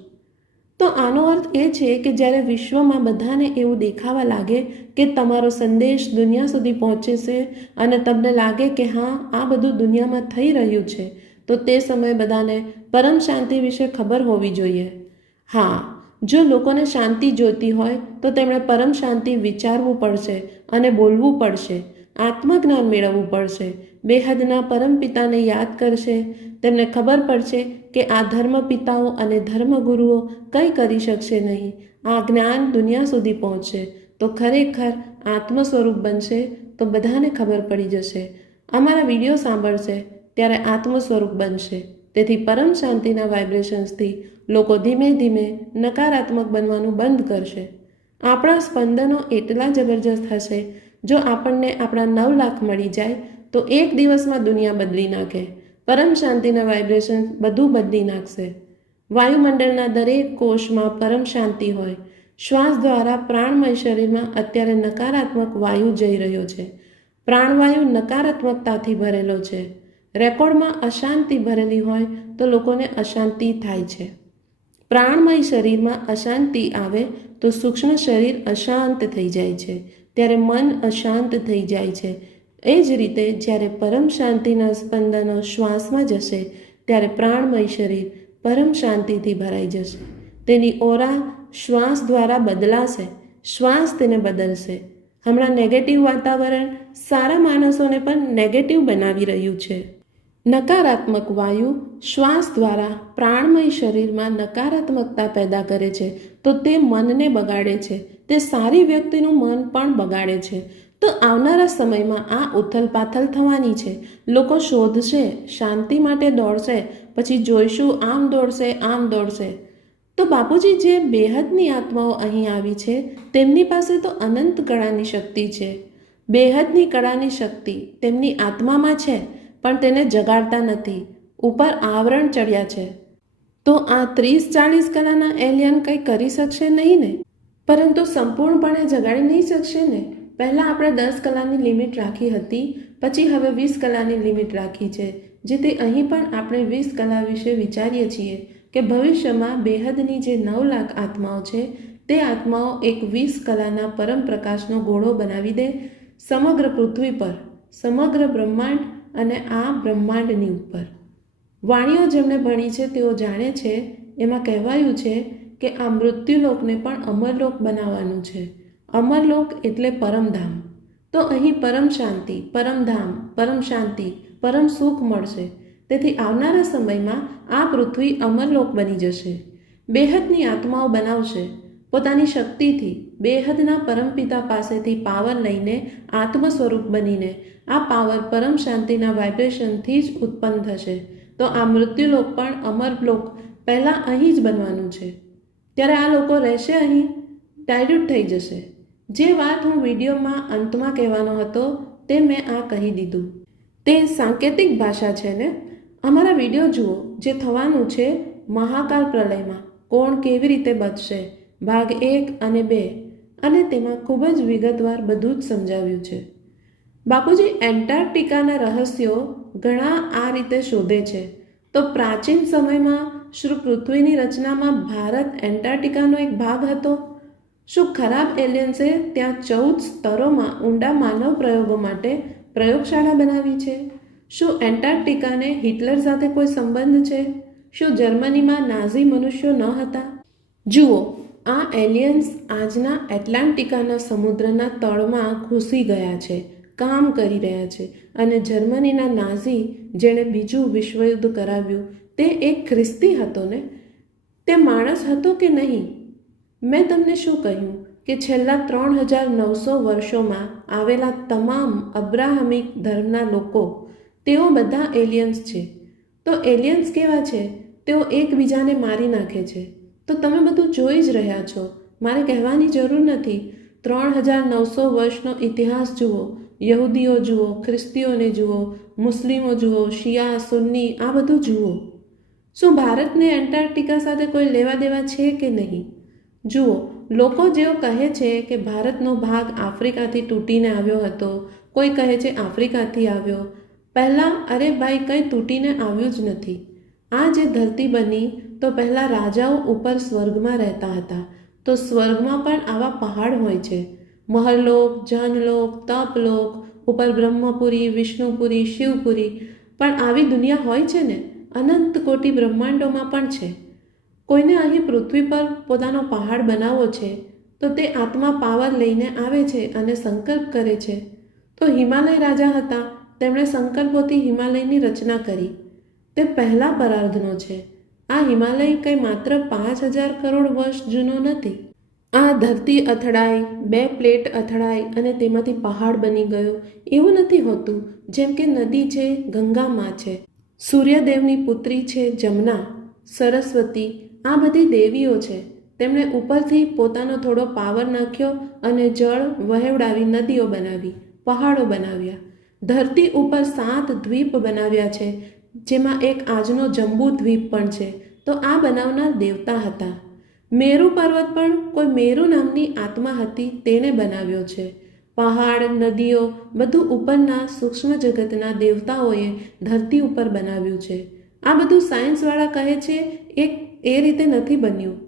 તો આનો અર્થ એ છે કે જ્યારે વિશ્વમાં બધાને એવું દેખાવા લાગે કે તમારો સંદેશ દુનિયા સુધી પહોંચે છે અને તમને લાગે કે હા, આ બધું દુનિયામાં થઈ રહ્યું છે, તો તે સમયે બધાને પરમ શાંતિ વિશે ખબર હોવી જોઈએ. હા, જો લોકોને શાંતિ જોઈતી હોય તો તેમણે પરમ શાંતિ વિચારવું પડશે અને બોલવું પડશે. આત્મજ્ઞાન મેળવવું પડશે. બેહદના પરમ પિતાને યાદ કરશે. તેમને ખબર પડશે કે આ ધર્મ પિતાઓ અને ધર્મગુરુઓ કંઈ કરી શકશે નહીં. આ જ્ઞાન દુનિયા સુધી પહોંચશે તો ખરેખર આત્મ સ્વરૂપ બનશે. તો બધાને ખબર પડી જશે. અમારા વિડીયો સાંભળશે ત્યારે આત્મ સ્વરૂપ બનશે. તેથી પરમ શાંતિના વાઇબ્રેશન્સથી લોકો ધીમે ધીમે નકારાત્મક બનવાનું બંધ કરશે. આપણા સ્પંદનો એટલા જબરજસ્ત હશે. જો આપણને આપણા 9 લાખ મળી જાય તો એક દિવસમાં દુનિયા બદલી નાખે. પરમ શાંતિના વાઇબ્રેશન બધું બદલી નાખશે. વાયુમંડળના દરેક કોષમાં પરમ શાંતિ હોય. શ્વાસ દ્વારા પ્રાણમય શરીરમાં અત્યારે નકારાત્મક વાયુ જઈ રહ્યો છે. પ્રાણવાયુ નકારાત્મકતાથી ભરેલો છે. રેકોર્ડમાં અશાંતિ ભરેલી હોય તો લોકોને અશાંતિ થાય છે. પ્રાણમય શરીરમાં અશાંતિ આવે તો સૂક્ષ્મ શરીર અશાંત થઈ જાય છે. ત્યારે મન અશાંત થઈ જાય છે. એ જ રીતે જ્યારે પરમ શાંતિના સ્પંદનો શ્વાસમાં જશે ત્યારે પ્રાણમય શરીર પરમ શાંતિથી ભરાઈ જશે. તેની ઓરા શ્વાસ દ્વારા બદલાશે. શ્વાસ તેને બદલશે. હમણાં નેગેટિવ વાતાવરણ સારા માણસોને પણ નેગેટિવ બનાવી રહ્યું છે. નકારાત્મક વાયુ શ્વાસ દ્વારા પ્રાણમય શરીરમાં નકારાત્મકતા પેદા કરે છે, તો તે મનને બગાડે છે. તે સારી વ્યક્તિનું મન પણ બગાડે છે. તો આવનારા સમયમાં આ ઉથલપાથલ થવાની છે. લોકો શોધશે, શાંતિ માટે દોડશે, પછી જોઈશું આમ દોડશે આમ દોડશે. તો બાપુજી, જે બેહદની આત્માઓ અહીં આવી છે તેમની પાસે તો અનંત કળાની શક્તિ છે. બેહદની કળાની શક્તિ તેમની આત્મામાં છે, પણ તેને જગાડતા નથી. ઉપર આવરણ ચડ્યા છે. તો આ 30-40 કલાના એલિયન કંઈ કરી શકશે નહીં ને, પરંતુ સંપૂર્ણપણે જગાડી નહીં શકશે ને. પહેલાં આપણે 10 કલાની લિમિટ રાખી હતી, પછી હવે 20 કલાની લિમિટ રાખી છે, જેથી અહીં પણ આપણે 20 કલા વિશે વિચારીએ છીએ કે ભવિષ્યમાં બેહદની જે 9 લાખ આત્માઓ છે તે આત્માઓ એક 20 કલાના પરમ પ્રકાશનો ગોળો બનાવી દે સમગ્ર પૃથ્વી પર, સમગ્ર બ્રહ્માંડ અને આ બ્રહ્માંડની ઉપર. વાણીઓ જેમણે ભણી છે તેઓ જાણે છે, એમાં કહેવાયું છે કે આ મૃત્યુલોકને પણ અમરલોક બનાવવાનું છે. અમરલોક એટલે પરમધામ. તો અહીં પરમ શાંતિ, પરમધામ, પરમ શાંતિ, પરમ સુખ મળશે. તેથી આવનારા સમયમાં આ પૃથ્વી અમરલોક બની જશે. બેહદની આત્માઓ બનાવશે પોતાની શક્તિથી, બેહદના પરમપિતા પાસેથી પાવર લઈને આત્મ સ્વરૂપ બનીને. આ પાવર પરમ શાંતિના વાઇબ્રેશનથી જ ઉત્પન્ન થશે. તો આ મૃત્યુલોક પણ અમરલોક પહેલાં અહીં જ બનવાનું છે. ત્યારે આ લોકો રહેશે અહીં, ડાયલ્યુટ થઈ જશે. જે વાત હું વિડીયોમાં અંતમાં કહેવાનો હતો તે મેં આ કહી દીધું. તે સાંકેતિક ભાષા છે ને. અમારા વિડીયો જુઓ, જે થવાનું છે મહાકાલ પ્રલયમાં કોણ કેવી રીતે બચશે, ભાગ 1 અને 2, અને તેમાં ખૂબ જ વિગતવાર બધું જ સમજાવ્યું છે. બાપુજી, એન્ટાર્કટિકાના રહસ્યો ઘણા આ રીતે શોધે છે. તો પ્રાચીન સમયમાં શું પૃથ્વીની રચનામાં ભારત એન્ટાર્કટિકાનો એક ભાગ હતો? શું ખરાબ એલિયન્સે ત્યાં 14 સ્તરોમાં ઊંડા માનવ પ્રયોગો માટે પ્રયોગશાળા બનાવી છે? શું એન્ટાર્કટિકાને હિટલર સાથે કોઈ સંબંધ છે? શું જર્મનીમાં નાઝી મનુષ્યો ન હતા? જુઓ, આ એલિયન્સ આજના એટલાન્ટિકાના સમુદ્રના તળમાં ઘૂસી ગયા છે, કામ કરી રહ્યા છે. અને જર્મનીના નાઝી, જેણે બીજું વિશ્વયુદ્ધ કરાવ્યું, તે એક ખ્રિસ્તી હતો ને? તે માણસ હતો કે નહીં? મેં તમને શું કહ્યું કે છેલ્લા 3900 વર્ષોમાં આવેલા તમામ અબ્રાહમિક ધર્મના લોકો, તેઓ બધા એલિયન્સ છે. તો એલિયન્સ કેવા છે? તેઓ એકબીજાને મારી નાખે છે. તો તમે બધું જોઈ જ રહ્યા છો, મારે કહેવાની જરૂર નથી. 3900 વર્ષનો ઇતિહાસ જુઓ, યહૂદીઓ જુઓ, ખ્રિસ્તીઓને જુઓ, મુસ્લિમો જુઓ, શિયા, સુન્ની, આ બધું જુઓ. શું ભારતને એન્ટાર્કટિકા સાથે કોઈ લેવા દેવા છે કે નહીં? જુઓ, લોકો જેઓ કહે છે કે ભારતનો ભાગ આફ્રિકાથી તૂટીને આવ્યો હતો, કોઈ કહે છે આફ્રિકાથી આવ્યો. પહેલાં અરે ભાઈ, કંઈ તૂટીને આવ્યું જ નથી. આ જે ધરતી બની, તો પહેલાં રાજાઓ ઉપર સ્વર્ગમાં રહેતા હતા. તો સ્વર્ગમાં પણ આવા પહાડ હોય છે, મહરલોક, જનલોક, તપલોક, ઉપર બ્રહ્મપુરી, વિષ્ણુપુરી, શિવપુરી. પણ આવી દુનિયા હોય છે ને, અનંત કોટી બ્રહ્માંડોમાં પણ છે. કોઈને અહીં પૃથ્વી પર પોતાનો પહાડ બનાવવો છે, તો તે આત્મા પાવર લઈને આવે છે અને સંકલ્પ કરે છે. તો હિમાલય રાજા હતા, તેમણે સંકલ્પોથી હિમાલયની રચના કરી. તે પહેલા પરાર્ધનો છે. આ હિમાલય કંઈ માત્ર 5000 કરોડ વર્ષ જૂનો નથી. આ ધરતી અથડાઈ, 2 પ્લેટ અથડાઈ અને તેમાંથી પહાડ બની ગયો, એવું નથી હોતું. જેમ કે નદી છે, ગંગામાં છે, સૂર્યદેવની પુત્રી છે જમના, સરસ્વતી, આ બધી દેવીઓ છે. તેમણે ઉપરથી પોતાનો થોડો પાવર નાખ્યો અને જળ વહેવડાવી નદીઓ બનાવી, પહાડો બનાવ્યા. ધરતી ઉપર 7 દ્વીપ બનાવ્યા છે, જેમાં એક આજનો જંબુ દ્વીપ પણ છે. તો આ બનાવનાર દેવતા હતા. મેરુ પર્વત પણ કોઈ મેરુ નામની આત્મા હતી, તેણે બનાવ્યો છે. પહાડ, નદીઓ, બધું ઉપરના સૂક્ષ્મ જગતના દેવતાઓએ ધરતી ઉપર બનાવ્યું છે. આ બધું સાયન્સવાળા કહે છે એ રીતે નથી બન્યું.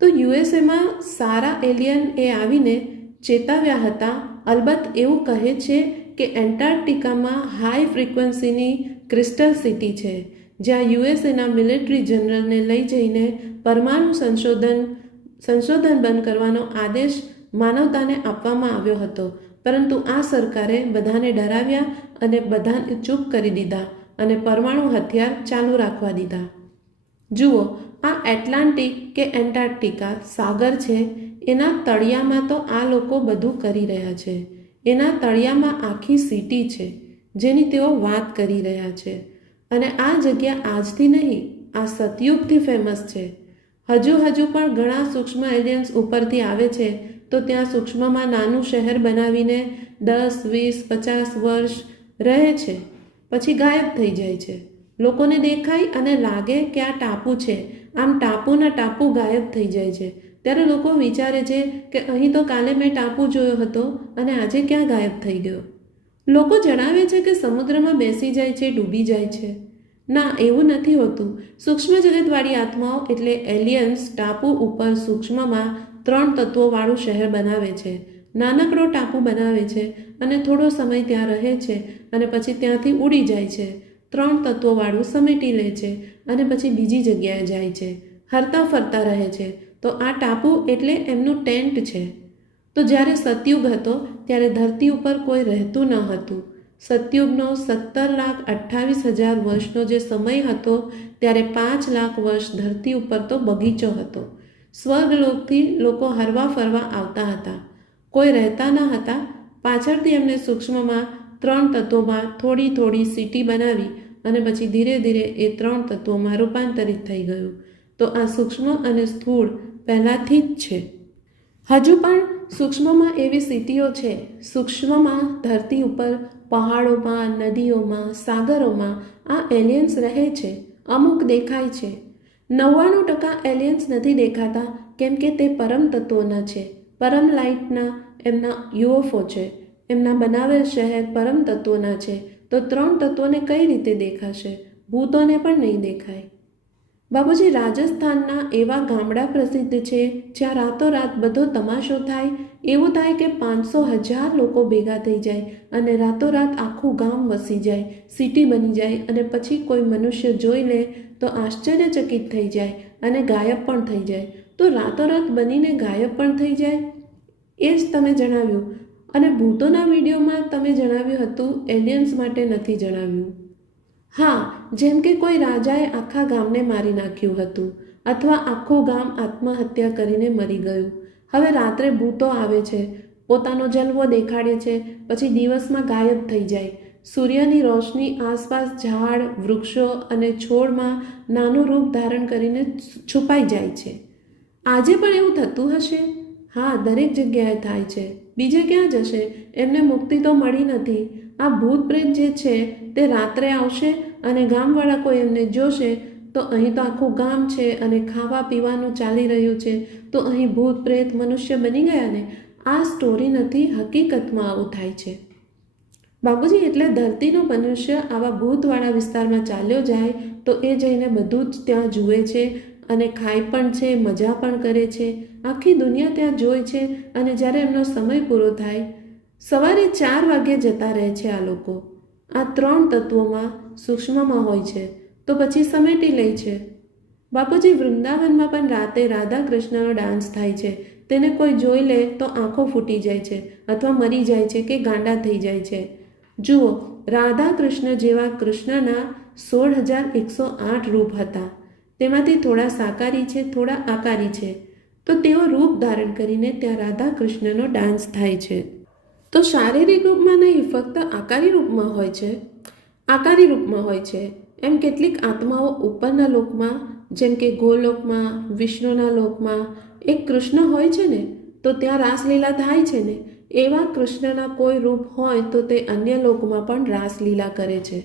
તો યુએસએમાં સારા એલિયન એ આવીને ચેતાવ્યા હતા. અલબત્ત એવું કહે છે કે એન્ટાર્કટિકામાં હાઈ ફ્રિકવન્સીની ક્રિસ્ટલ સિટી છે, જ્યાં યુએસએના મિલિટરી જનરલને લઈ જઈને પરમાણુ સંશોધન બંધ કરવાનો આદેશ માનવતાને આપવામાં આવ્યો હતો, પરંતુ આ સરકારે બધાને ડરાવ્યા અને બધાને ચૂપ કરી દીધા અને પરમાણુ હથિયાર ચાલુ રાખવા દીધા. જુઓ, આ એટલાન્ટિક કે એન્ટાર્કટિકા સાગર છે, એના તળિયામાં તો આ લોકો બધું કરી રહ્યા છે. એના તળિયામાં આખી સિટી છે જેની તેઓ વાત કરી રહ્યા છે. અને આ જગ્યા આજથી નહીં, આ સતયુગથી ફેમસ છે. હજુ પણ ઘણા સૂક્ષ્મ એલિયન્સ ઉપરથી આવે છે તો ત્યાં સૂક્ષ્મમાં નાનું શહેર બનાવીને 10, 20, 50 વર્ષ રહે છે, પછી ગાયબ થઈ જાય છે. લોકોને દેખાય અને લાગે કે આ ટાપુ છે, આમ ટાપુના ટાપુ ગાયબ થઈ જાય છે. ત્યારે લોકો વિચારે છે કે અહીં તો કાલે મેં ટાપુ જોયો હતો અને આજે ક્યાં ગાયબ થઈ ગયો. લોકો જણાવે છે કે સમુદ્રમાં બેસી જાય છે, ડૂબી જાય છે. ના, એવું નથી હોતું. સૂક્ષ્મ જગતવાળી આત્માઓ એટલે એલિયન્સ ટાપુ ઉપર સૂક્ષ્મમાં 3 તત્વોવાળું શહેર બનાવે છે, નાનકડો ટાપુ બનાવે છે અને થોડો સમય ત્યાં રહે છે અને પછી ત્યાંથી ઉડી જાય છે. 3 તત્વોવાળું સમેટી લે છે અને પછી બીજી જગ્યાએ જાય છે, હરતા ફરતા રહે છે. તો આ ટાપુ એટલે એમનું ટેન્ટ છે. તો જ્યારે સતયુગ હતો ત્યારે ધરતી ઉપર કોઈ રહેતું ન હતું. સતયુગનો 17,28,000 વર્ષનો જે સમય હતો ત્યારે 5 લાખ વર્ષ ધરતી ઉપર તો બગીચો હતો. સ્વર્ગલોકથી લોકો હરવા ફરવા આવતા હતા, કોઈ રહેતા ન હતા. પાછળથી એમને સૂક્ષ્મમાં 3 તત્વોમાં થોડી સિટી બનાવી અને પછી ધીરે ધીરે એ 3 તત્વોમાં રૂપાંતરિત થઈ ગયું. તો આ સૂક્ષ્મ અને સ્થૂળ પહેલાંથી જ છે. હજુ પણ સૂક્ષ્મમાં એવી સિટીઓ છે. સૂક્ષ્મમાં ધરતી ઉપર પહાડોમાં, નદીઓમાં, સાગરોમાં આ એલિયન્સ રહે છે. અમુક દેખાય છે. 99% એલિયન્સ નથી દેખાતા કેમ કે તે પરમ તત્વોના છે. પરમ લાઇટના એમના યુએફઓ છે. એમના બનાવેલ શહેર પરમ તત્વોના છે. તો 3 તત્વોને કઈ રીતે દેખાશે? ભૂતોને પણ નહીં દેખાય. બાબુજી, રાજસ્થાનના એવા ગામડા પ્રસિદ્ધ છે જ્યાં રાતોરાત બધો તમાશો થાય. એવું થાય કે 500,000 લોકો ભેગા થઈ જાય અને રાતોરાત આખું ગામ વસી જાય, સિટી બની જાય અને પછી કોઈ મનુષ્ય જોઈ લે તો આશ્ચર્યચકિત થઈ જાય અને ગાયબ પણ થઈ જાય. તો રાતોરાત બનીને ગાયબ પણ થઈ જાય, એ જ તમે જણાવ્યું. અને ભૂતોના વિડીયોમાં તમે જણાવ્યું હતું, એલિયન્સ માટે નથી જણાવ્યું. હા, જેમ કે કોઈ રાજાએ આખા ગામને મારી નાખ્યું હતું અથવા આખું ગામ આત્મહત્યા કરીને મરી ગયું. હવે રાત્રે ભૂતો આવે છે, પોતાનો જલવો દેખાડે છે, પછી દિવસમાં ગાયબ થઈ જાય. સૂર્યની રોશની આસપાસ ઝાડ, વૃક્ષો અને છોડમાં નાનું રૂપ ધારણ કરીને છુપાઈ જાય છે. આજે પણ એવું થતું હશે? હા, દરેક જગ્યાએ થાય છે. બીજે ક્યાં જશે? એમને મુક્તિ તો મળી નથી. આ ભૂત પ્રેત જે છે તે રાત્રે આવશે અને ગામવાળા કોઈ એમને જોશે તો અહીં તો આખું ગામ છે અને ખાવા પીવાનું ચાલી રહ્યું છે, તો અહીં ભૂત પ્રેત મનુષ્ય બની ગયા ને. આ સ્ટોરી નથી, હકીકતમાં આવું થાય છે. બાબુજી, એટલે ધરતીનો મનુષ્ય આવા ભૂતવાળા વિસ્તારમાં ચાલ્યો જાય તો એ જઈને બધું જ ત્યાં જુએ છે અને ખાય પણ છે, મજા પણ કરે છે, આખી દુનિયા ત્યાં જોઈ છે. અને જ્યારે એમનો સમય પૂરો થાય, સવારે 4 વાગ્યે જતા રહે છે. આ લોકો આ 3 તત્વોમાં સૂક્ષ્મમાં હોય છે તો પછી સમેટી લે છે. બાપુજી, વૃંદાવનમાં પણ રાતે રાધા કૃષ્ણનો ડાન્સ થાય છે. તેને કોઈ જોઈ લે તો આંખો ફૂટી જાય છે અથવા મરી જાય છે કે ગાંડા થઈ જાય છે. જુઓ, રાધા કૃષ્ણ જેવા કૃષ્ણના 16,108 રૂપ હતા. તેમાંથી થોડા સાકારી છે, થોડા આકારી છે. તો તેઓ રૂપ ધારણ કરીને ત્યાં રાધા કૃષ્ણનો ડાન્સ થાય છે. તો શારીરિક રૂપમાં નહીં, ફક્ત આકારી રૂપમાં હોય છે. આકારી રૂપમાં હોય છે. એમ કેટલીક આત્માઓ ઉપરના લોકમાં, જેમ કે ગોલોકમાં, વિષ્ણુના લોકમાં એક કૃષ્ણ હોય છે ને, તો ત્યાં રાસલીલા થાય છે ને. એવા કૃષ્ણના કોઈ રૂપ હોય તો તે અન્ય લોકમાં પણ રાસલીલા કરે છે.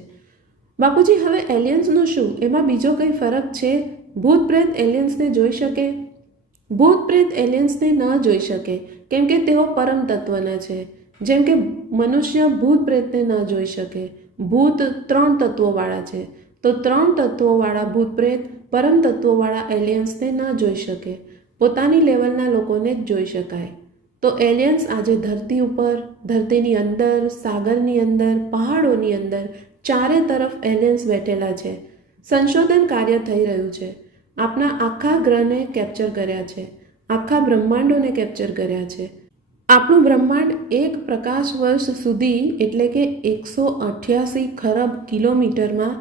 બાપુજી, હવે એલિયન્સનું શું? એમાં બીજો કંઈ ફરક છે? ભૂત પ્રેત એલિયન્સને જોઈ શકે? ભૂત પ્રેત એલિયન્સને ન જોઈ શકે કેમ કે તેઓ પરમ તત્વના છે. જેમ કે મનુષ્ય ભૂત પ્રેતને ન જોઈ શકે. ભૂત 3 તત્વોવાળા છે, તો 3 તત્વોવાળા ભૂત પ્રેત પરમ તત્વોવાળા એલિયન્સને ન જોઈ શકે. પોતાની લેવલના લોકોને જ જોઈ શકાય. તો એલિયન્સ આજે ધરતી ઉપર, ધરતીની અંદર, સાગરની અંદર, પહાડોની અંદર ચારે તરફ એલિયન્સ બેઠેલા છે. સંશોધન કાર્ય થઈ રહ્યું છે. આપણા આખા ગ્રહને કેપ્ચર કર્યા છે, આખા બ્રહ્માંડોને કેપ્ચર કર્યા છે. આપણું બ્રહ્માંડ 1 પ્રકાશ વર્ષ સુધી એટલે કે 188 ખરબ કિલોમીટરમાં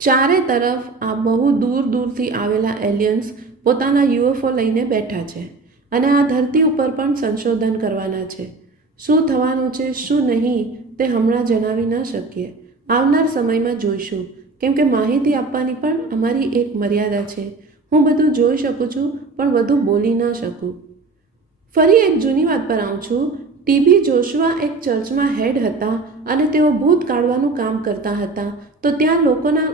ચારે તરફ આ બહુ દૂર દૂરથી આવેલા એલિયન્સ પોતાના યુએફઓ લઈને બેઠા છે અને આ ધરતી ઉપર પણ સંશોધન કરવાના છે. શું થવાનું છે શું નહીં તે હમણાં જણાવી ન શકીએ. આવનાર સમયમાં જોઈશું, કેમ કે માહિતી આપવાની પણ અમારી એક મર્યાદા છે. હું બધું જોઈ શકું છું પણ વધુ બોલી ન શકું. ફરી એક જૂની વાત પર આવું છું. ટીબી જોશુઆ એક ચર્ચમાં હેડ હતા અને તેઓ ભૂત કાઢવાનું કામ કરતા હતા. તો ત્યાં લોકોના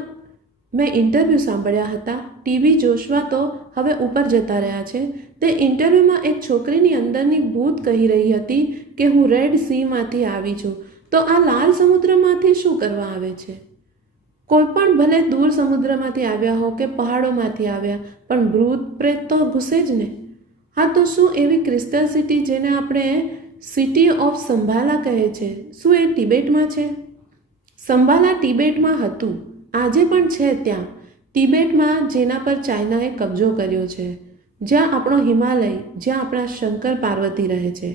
મેં ઇન્ટરવ્યૂ સાંભળ્યા હતા. ટીબી જોશુઆ તો હવે ઉપર જતા રહ્યા છે. તે ઇન્ટરવ્યૂમાં એક છોકરીની અંદરની ભૂત કહી રહી હતી કે હું રેડ સીમાંથી આવી છું. તો આ લાલ સમુદ્રમાંથી શું કરવા આવે છે? કોઈ પણ ભલે દૂર સમુદ્રમાંથી આવ્યા હો કે પહાડોમાંથી આવ્યા, પણ ભૂત પ્રેત તો ઘૂસે જ ને. હા, તો શું એવી ક્રિસ્ટલ સિટી જેને આપણે સિટી ઓફ સંભાલા કહે છે, શું એ તિબેટમાં છે? સંભાલા તિબેટમાં હતું, આજે પણ છે ત્યાં. તિબેટમાં જેના પર ચાઇનાએ કબજો કર્યો છે, જ્યાં આપણો હિમાલય, જ્યાં આપણા શંકર પાર્વતી રહે છે.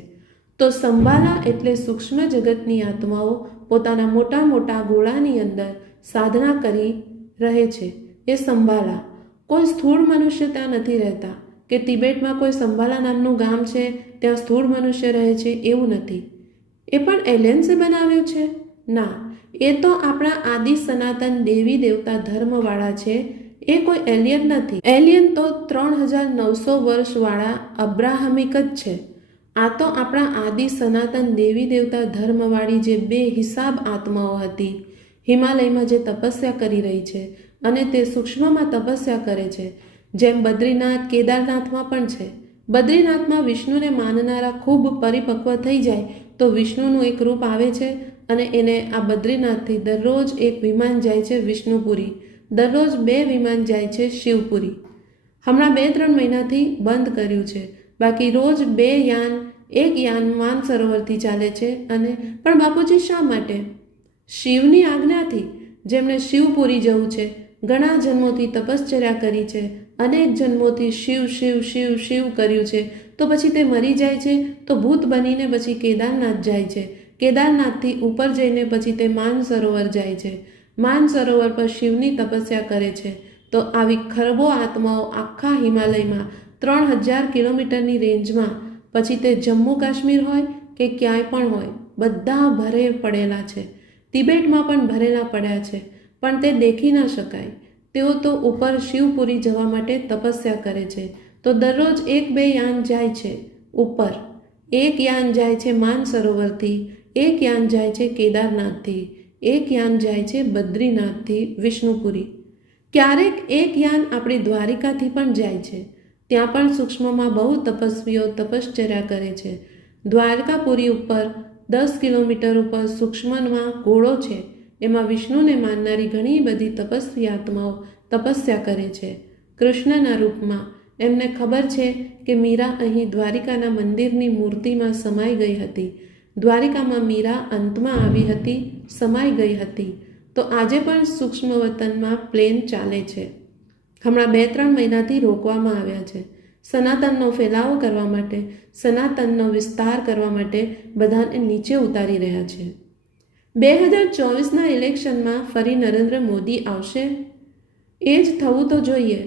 તો સંભાલા એટલે સૂક્ષ્મ જગતની આત્માઓ પોતાના મોટા મોટા ગોળાની અંદર સાધના કરી રહે છે. એ સંભાલા. કોઈ સ્થૂળ મનુષ્ય ત્યાં નથી રહેતા કે તિબેટમાં કોઈ સંભાલા નામનું ગામ છે ત્યાં સ્થૂળ મનુષ્ય રહે છે, એવું નથી. એ પણ એલિયન્સે બનાવ્યું છે? ના, એ તો આપણા આદિ સનાતન દેવી દેવતા ધર્મવાળા છે. એ કોઈ એલિયન નથી. એલિયન તો 3900 વર્ષવાળા અબ્રાહમિક જ છે. આ તો આપણા આદિ સનાતન દેવી દેવતા ધર્મવાળી જે બે હિસાબ આત્માઓ હતી, હિમાલયમાં જે તપસ્યા કરી રહી છે અને તે સૂક્ષ્મમાં તપસ્યા કરે છે. જેમ બદ્રીનાથ કેદારનાથમાં પણ છે. બદ્રીનાથમાં વિષ્ણુને માનનારા ખૂબ પરિપક્વ થઈ જાય તો વિષ્ણુનું એક રૂપ આવે છે અને એને આ બદ્રીનાથથી દરરોજ એક વિમાન જાય છે વિષ્ણુપુરી, દરરોજ 2 વિમાન જાય છે શિવપુરી. હમણાં 2-3 મહિનાથી બંધ કર્યું છે. બાકી રોજ 2 યાન, 1 યાન માનસરોવરથી ચાલે છે. અને પણ બાપુજી શા માટે? શિવની આજ્ઞાથી. જેમણે શિવપુરી જવું છે, ઘણા જન્મોથી તપશ્ચર્યા કરી છે, અનેક જન્મોથી શિવ શિવ શિવ શિવ કર્યું છે, તો પછી તે મરી જાય છે તો ભૂત બનીને પછી કેદારનાથ જાય છે. કેદારનાથથી ઉપર જઈને પછી તે માનસરોવર જાય છે. માનસરોવર પર શિવની તપસ્યા કરે છે. તો આવી ખરબો આત્માઓ આખા હિમાલયમાં 3000 કિલોમીટરની રેન્જમાં, પછી તે જમ્મુ કાશ્મીર હોય કે ક્યાંય પણ હોય, બધા ભરે પડેલા છે. તિબેટમાં પણ ભરેલા પડ્યા છે, પણ તે દેખી ન શકાય. તેઓ તો ઉપર શિવપુરી જવા માટે તપસ્યા કરે છે. તો દરરોજ 1-2 યાન જાય છે ઉપર. 1 યાન જાય છે માનસરોવરથી, 1 યાન જાય છે કેદારનાથથી, 1 યાન જાય છે બદ્રીનાથથી વિષ્ણુપુરી. ક્યારેક 1 યાન આપણી દ્વારિકાથી પણ જાય છે. ત્યાં પણ સૂક્ષ્મમાં બહુ તપસ્વીઓ તપશ્ચર્યા કરે છે. દ્વારકાપુરી ઉપર 10 કિલોમીટર ઉપર સૂક્ષ્મમાં ઘોડો છે. એમાં વિષ્ણુને માનનારી ઘણી બધી તપસ્વી આત્માઓ તપસ્યા કરે છે કૃષ્ણના રૂપમાં. એમને ખબર છે કે મીરા અહીં દ્વારિકાના મંદિરની મૂર્તિમાં સમાઈ ગઈ હતી. દ્વારિકામાં મીરા અંતમાં આવી હતી, સમાઈ ગઈ હતી. તો આજે પણ સૂક્ષ્મ વતનમાં પ્લેન ચાલે છે. હમણાં 2-3 મહિનાથી રોકવામાં આવ્યા છે. સનાતનનો ફેલાવો કરવા માટે, સનાતનનો વિસ્તાર કરવા માટે બધાને નીચે ઉતારી રહ્યા છે. 2024ના ઇલેક્શનમાં ફરી નરેન્દ્ર મોદી આવશે? એ જ થવું તો જોઈએ.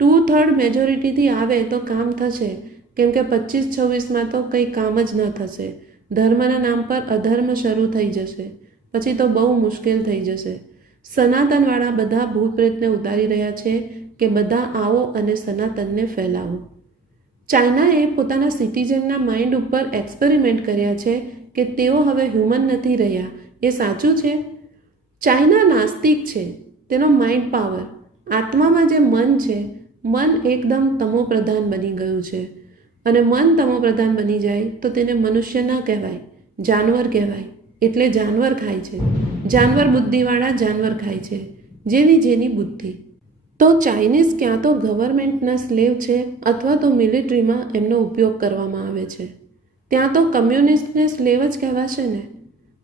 2/3 મેજોરિટીથી આવે તો કામ થશે, કેમ કે 25-26માં તો કંઈ કામ જ ન થશે. ધર્મના નામ પર અધર્મ શરૂ થઈ જશે. પછી તો બહુ મુશ્કેલ થઈ જશે. સનાતનવાળા બધા ભૂત પ્રેતને ઉતારી રહ્યા છે કે બધા આવો અને સનાતનને ફેલાવો. ચાઇનાએ પોતાના સિટીઝનના માઇન્ડ ઉપર એક્સપેરિમેન્ટ કર્યા છે કે તેઓ હવે હ્યુમન નથી રહ્યા. એ સાચું છે? ચાઇના નાસ્તિક છે. તેનો માઇન્ડ પાવર, આત્મામાં જે મન છે, મન એકદમ તમોપ્રધાન બની ગયું છે. અને મન તમોપ્રધાન બની જાય તો તેને મનુષ્ય ન કહેવાય, જાનવર કહેવાય. એટલે જાનવર ખાય છે. જાનવર બુદ્ધિવાળા જાનવર ખાય છે, જેવી જેની બુદ્ધિ. તો ચાઇનીઝ ક્યાં તો ગવર્મેન્ટના સ્લેવ છે અથવા તો મિલિટરીમાં એમનો ઉપયોગ કરવામાં આવે છે. ત્યાં તો કમ્યુનિસ્ટને સ્લેવ જ કહેવાશે ને.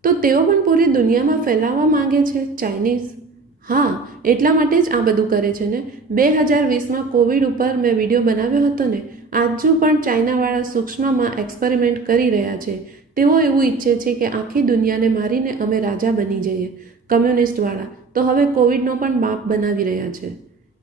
તો તેઓ પણ પૂરી દુનિયામાં ફેલાવવા માંગે છે ચાઇનીઝ. હા, એટલા માટે જ આ બધું કરે છે ને. 2020માં કોવિડ ઉપર મેં વિડીયો બનાવ્યો હતો ને. આજુ પણ ચાઇનાવાળા સૂક્ષ્મમાં એક્સપેરિમેન્ટ કરી રહ્યા છે. તેઓ એવું ઈચ્છે છે કે આખી દુનિયાને મારીને અમે રાજા બની જઈએ. કમ્યુનિસ્ટવાળા તો હવે કોવિડનો પણ બાપ બનાવી રહ્યા છે.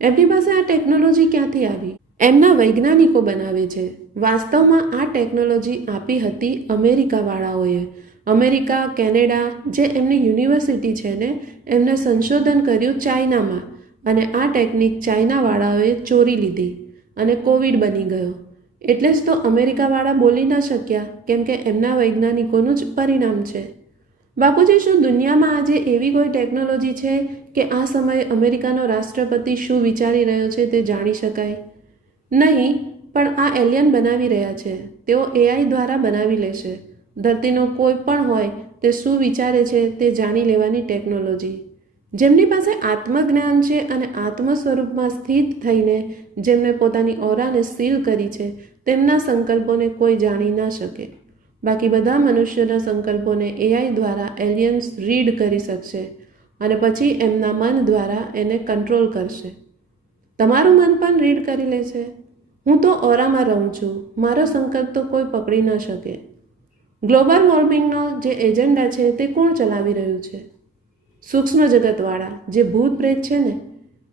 એમની પાસે આ ટેકનોલોજી ક્યાંથી આવી? એમના વૈજ્ઞાનિકો બનાવે છે. વાસ્તવમાં આ ટેકનોલોજી આપી હતી અમેરિકાવાળાઓએ. અમેરિકા, કેનેડા, જે એમની યુનિવર્સિટી છે ને, એમને સંશોધન કર્યું ચાઇનામાં, અને આ ટેકનિક ચાઇનાવાળાઓએ ચોરી લીધી અને કોવિડ બની ગયો. એટલે જ તો અમેરિકાવાળા બોલી ન શક્યા, કેમ કે એમના વૈજ્ઞાનિકોનું જ પરિણામ છે. બાપુજી, શું દુનિયામાં આજે એવી કોઈ ટેકનોલોજી છે કે આ સમયે અમેરિકાનો રાષ્ટ્રપતિ શું વિચારી રહ્યો છે તે જાણી શકાય? નહીં, પણ આ એલિયન બનાવી રહ્યા છે. તેઓ AI દ્વારા બનાવી લેશે. ધરતીનો કોઈ પણ હોય તે શું વિચારે છે તે જાણી લેવાની ટેકનોલોજી. જેમની પાસે આત્મજ્ઞાન છે અને આત્મ સ્વરૂપમાં સ્થિત થઈને જેમણે પોતાની ઓરાને સીલ કરી છે, તેમના સંકલ્પોને કોઈ જાણી ન શકે. બાકી બધા મનુષ્યોના સંકલ્પોને AI દ્વારા એલિયન્સ રીડ કરી શકશે અને પછી એમના મન દ્વારા એને કંટ્રોલ કરશે. તમારું મન પણ રીડ કરી લે છે. હું તો ઓરામાં રહું છું, મારો સંકલ્પ તો કોઈ પકડી ન શકે. ગ્લોબલ વોર્મિંગનો જે એજન્ડા છે તે કોણ ચલાવી રહ્યું છે? સૂક્ષ્મ જગતવાળા, જે ભૂત પ્રેત છે ને,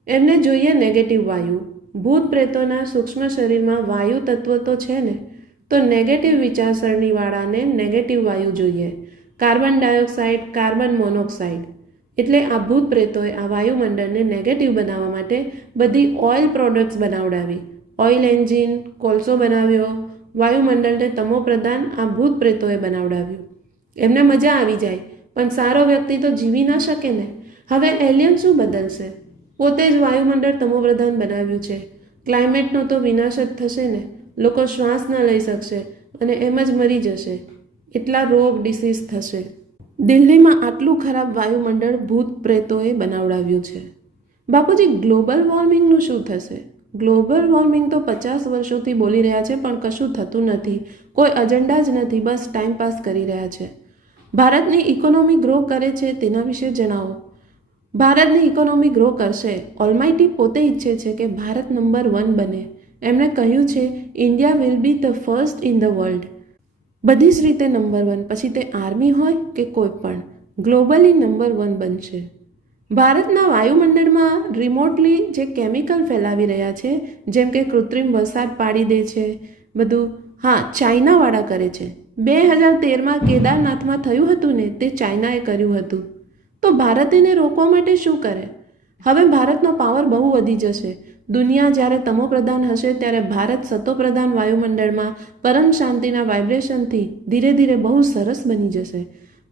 એમને જોઈએ નેગેટિવ વાયુ. ભૂત પ્રેતોના સૂક્ષ્મ શરીરમાં વાયુ તત્વ તો છે ને, તો નેગેટિવ વિચારસરણીવાળાને નેગેટિવ વાયુ જોઈએ. Carbon dioxide, carbon monoxide. એટલે આ ભૂત પ્રેતોએ આ વાયુમંડળને નેગેટિવ બનાવવા માટે બધી ઓઇલ પ્રોડક્ટ્સ બનાવડાવી. ઓઇલ એન્જિન, કોલસો બનાવ્યો. વાયુમંડળને તમો પ્રધાન આ ભૂત પ્રેતોએ બનાવડાવ્યું. એમને મજા આવી જાય, પણ સારો વ્યક્તિ તો જીવી ન શકે ને. હવે એલિયન શું બદલશે? પોતે જ વાયુમંડળ તમો પ્રધાન બનાવ્યું છે. ક્લાઇમેટનો તો વિનાશ જ થશે ને. લોકો શ્વાસ ન લઈ શકશે અને એમ જ મરી જશે. એટલા રોગ, ડિસીઝ થશે. દિલ્હીમાં આટલું ખરાબ વાયુમંડળ ભૂત પ્રેતોએ બનાવડાવ્યું છે. બાપુજી, ગ્લોબલ વોર્મિંગનું શું થશે? ગ્લોબલ વોર્મિંગ તો 50 વર્ષોથી બોલી રહ્યા છે, પણ કશું થતું નથી. કોઈ એજન્ડા જ નથી, બસ ટાઈમપાસ કરી રહ્યા છે. ભારતની ઇકોનોમી ગ્રો કરે છે તેના વિશે જણાવો. ભારતની ઇકોનોમી ગ્રો કરશે. ઓલમાઇટી પોતે ઈચ્છે છે કે ભારત નંબર 1 બને. એમણે કહ્યું છે, India will be the first in the world. બધી જ રીતે નંબર 1, પછી તે આર્મી હોય કે કોઈ પણ, ગ્લોબલી નંબર 1 બનશે. ભારતના વાયુમંડળમાં રિમોટલી જે કેમિકલ ફેલાવી રહ્યા છે, જેમ કે કૃત્રિમ વરસાદ પાડી દે છે, બધું હા ચાઇનાવાળા કરે છે. 2013માં કેદારનાથમાં થયું હતું ને, તે ચાઇનાએ કર્યું હતું. તો ભારત એને રોકવા માટે શું કરે? હવે ભારતનો પાવર બહુ વધી જશે. દુનિયા જ્યારે તમોપ્રધાન હશે ત્યારે ભારત સતોપ્રધાન વાયુમંડળમાં પરમ શાંતિના વાઇબ્રેશનથી ધીરે ધીરે બહુ સરસ બની જશે.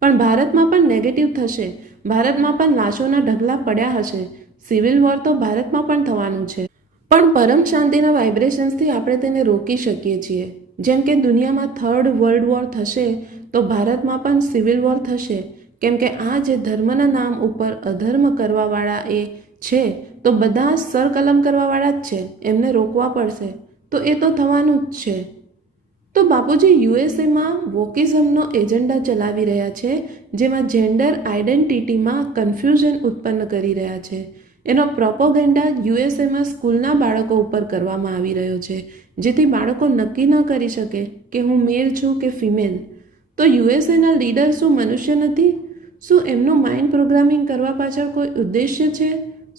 પણ ભારતમાં પણ નેગેટિવ થશે. ભારતમાં પણ લાશોના ઢગલા પડ્યા હશે. સિવિલ વોર તો ભારતમાં પણ થવાનું છે. પણ પરમ શાંતિના વાઇબ્રેશન્સથી આપણે તેને રોકી શકીએ છીએ. જેમ કે દુનિયામાં 3rd વર્લ્ડ વોર થશે, તો ભારતમાં પણ સિવિલ વોર થશે. કેમ કે આ જે ધર્મના નામ ઉપર અધર્મ કરવાવાળા એ છે, તો બધા સરકલમ કરવાવાળા જ છે. એમને રોકવા પડશે. તો એ તો થવાનું જ છે. તો બાપુજી, યુએસએમાં વોકિઝમનો એજન્ડા ચલાવી રહ્યા છે, જેમાં જેન્ડર આઇડેન્ટિટીમાં કન્ફ્યુઝન ઉત્પન્ન કરી રહ્યા છે. એનો પ્રોપોગેન્ડા યુએસએમાં સ્કૂલના બાળકો ઉપર કરવામાં આવી રહ્યો છે, જેથી બાળકો નક્કી ન કરી શકે કે હું મેલ છું કે ફિમેલ. તો યુએસએના લીડર શું મનુષ્ય નથી? શું એમનું માઇન્ડ પ્રોગ્રામિંગ કરવા પાછળ કોઈ ઉદ્દેશ્ય છે?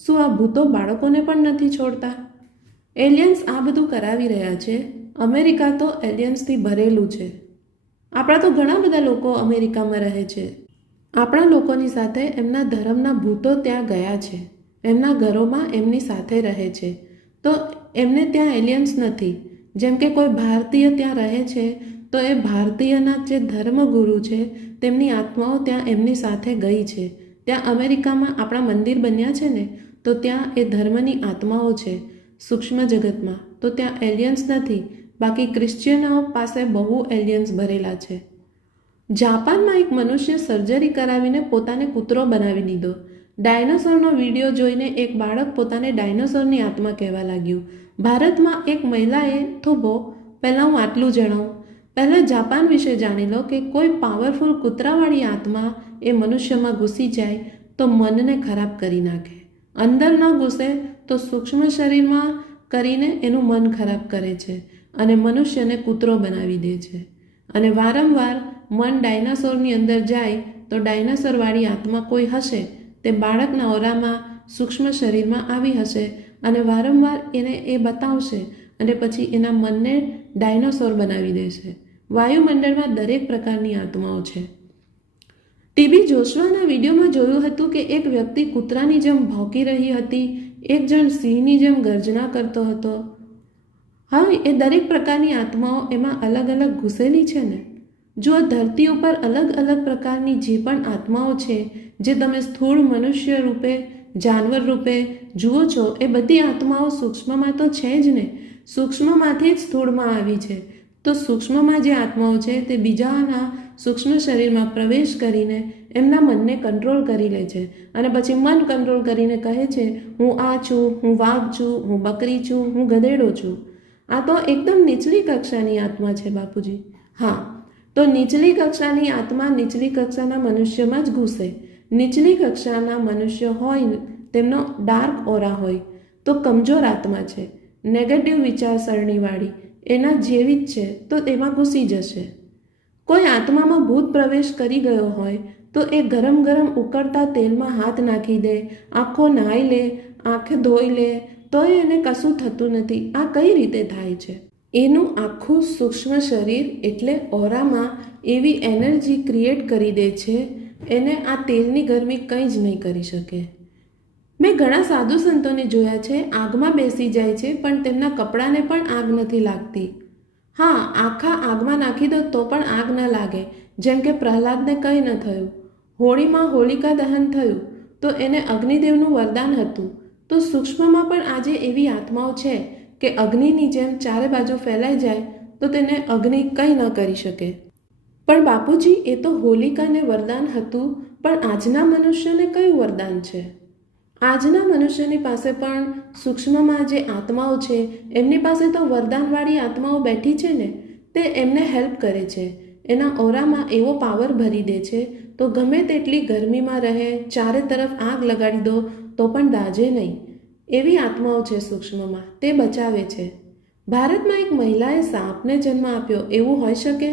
શું આ ભૂતો બાળકોને પણ નથી છોડતા? એલિયન્સ આ બધું કરાવી રહ્યા છે. અમેરિકા તો એલિયન્સથી ભરેલું છે. આપણા તો ઘણા બધા લોકો અમેરિકામાં રહે છે. આપણા લોકોની સાથે એમના ધર્મના ભૂતો ત્યાં ગયા છે. એમના ઘરોમાં એમની સાથે રહે છે. તો એમને ત્યાં એલિયન્સ નથી. જેમ કે કોઈ ભારતીય ત્યાં રહે છે, તો એ ભારતીયના જે ધર્મગુરુ છે તેમની આત્માઓ ત્યાં એમની સાથે ગઈ છે. ત્યાં અમેરિકામાં આપણા મંદિર બન્યા છે ને, તો ત્યાં એ ધર્મની આત્માઓ છે સૂક્ષ્મ જગતમાં. તો ત્યાં એલિયન્સ નથી. બાકી ક્રિશ્ચિયનો પાસે બહુ એલિયન્સ ભરેલા છે. જાપાનમાં એક મનુષ્ય સર્જરી કરાવીને પોતાને કૂતરો બનાવી દીધો. ડાયનોસોરનો વિડીયો જોઈને એક બાળક પોતાને ડાયનોસોરની આત્મા કહેવા લાગ્યું. ભારતમાં એક મહિલાએ થોભો. પહેલાં હું આટલું જણાવું. પહેલાં જાપાન વિશે જાણી લો કે કોઈ પાવરફુલ કૂતરાવાળી આત્મા એ મનુષ્યમાં ઘૂસી જાય તો મનને ખરાબ કરી નાખે. અંદર ન ઘૂસે તો સૂક્ષ્મ શરીરમાં કરીને એનું મન ખરાબ કરે છે અને મનુષ્યને કૂતરો બનાવી દે છે. અને વારંવાર મન ડાયનાસોરની અંદર જાય તો ડાયનાસોરવાળી આત્મા કોઈ હશે તે બાળકના ઓરામાં સૂક્ષ્મ શરીરમાં આવી હશે અને વારંવાર એને એ બતાવશે અને પછી એના મનને ડાયનાસોર બનાવી દેશે. વાયુમંડળમાં દરેક પ્રકારની આત્માઓ છે. ટીબી જોશવાના વિડીયોમાં જોયું હતું કે એક વ્યક્તિ કૂતરાની જેમ ભોંકી રહી હતી, એક જણ સિંહની જેમ ગર્જના કરતો હતો. હવે એ દરેક પ્રકારની આત્માઓ એમાં અલગ અલગ ઘૂસેલી છે ને. જો ધરતી ઉપર અલગ અલગ પ્રકારની જે પણ આત્માઓ છે જે તમે સ્થૂળ મનુષ્ય રૂપે, જાનવર રૂપે જુઓ છો, એ બધી આત્માઓ સૂક્ષ્મમાં તો છે જ ને. સૂક્ષ્મમાંથી જ સ્થૂળમાં આવી છે. તો સૂક્ષ્મમાં જે આત્માઓ છે તે બીજાના સૂક્ષ્મ શરીરમાં પ્રવેશ કરીને એમના મનને કંટ્રોલ કરી લે છે અને પછી મન કંટ્રોલ કરીને કહે છે, હું આ છું, હું વાઘ છું, હું બકરી છું, હું ગધેડો છું. આ તો એકદમ નીચલી કક્ષાની આત્મા છે બાપુજી. હા, તો નીચલી કક્ષાની આત્મા નીચલી કક્ષાના મનુષ્યમાં જ ઘૂસે. નીચલી કક્ષાના મનુષ્ય હોય, તેમનો ડાર્ક ઓરા હોય તો કમજોર આત્મા છે, નેગેટિવ વિચારસરણીવાળી, એના જેવી જ છે, તો તેમાં ઘૂસી જશે. કોઈ આત્મામાં ભૂત પ્રવેશ કરી ગયો હોય તો એ ગરમ ગરમ ઉકળતા તેલમાં હાથ નાખી દે, આંખો નાહી લે, આંખે ધોઈ લે, તોય એને કશું થતું નથી. આ કઈ રીતે થાય છે? એનું આખું સૂક્ષ્મ શરીર એટલે ઓરામાં એવી એનર્જી ક્રિએટ કરી દે છે, એને આ તેલની ગરમી કંઈ જ નહીં કરી શકે. મેં ઘણા સાધુ સંતોને જોયા છે, આગમાં બેસી જાય છે પણ તેમના કપડાને પણ આગ નથી લાગતી. હા, આખા આગમાં નાખી દો તો પણ આગ ન લાગે. જેમ કે પ્રહલાદને કંઈ ન થયું. હોળીમાં હોલિકા દહન થયું તો એને અગ્નિદેવનું વરદાન હતું. તો સૂક્ષ્મમાં પણ આજે એવી આત્માઓ છે કે અગ્નિની જેમ ચારે બાજુ ફેલાઈ જાય તો તેને અગ્નિ કંઈ ન કરી શકે. પણ બાપુજી, એ તો હોલિકાને વરદાન હતું, પણ આજના મનુષ્યને કયું વરદાન છે? આજના મનુષ્યની પાસે પણ સૂક્ષ્મમાં જે આત્માઓ છે એમની પાસે તો વરદાનવાળી આત્માઓ બેઠી છે ને, તે એમને હેલ્પ કરે છે. એના ઓરામાં એવો પાવર ભરી દે છે તો ગમે તેટલી ગરમીમાં રહે, ચારે તરફ આગ લગાડી દો તો પણ દાઝે નહીં. એવી આત્માઓ છે સૂક્ષ્મમાં, તે બચાવે છે. ભારતમાં એક મહિલાએ સાપને જન્મ આપ્યો, એવું હોઈ શકે?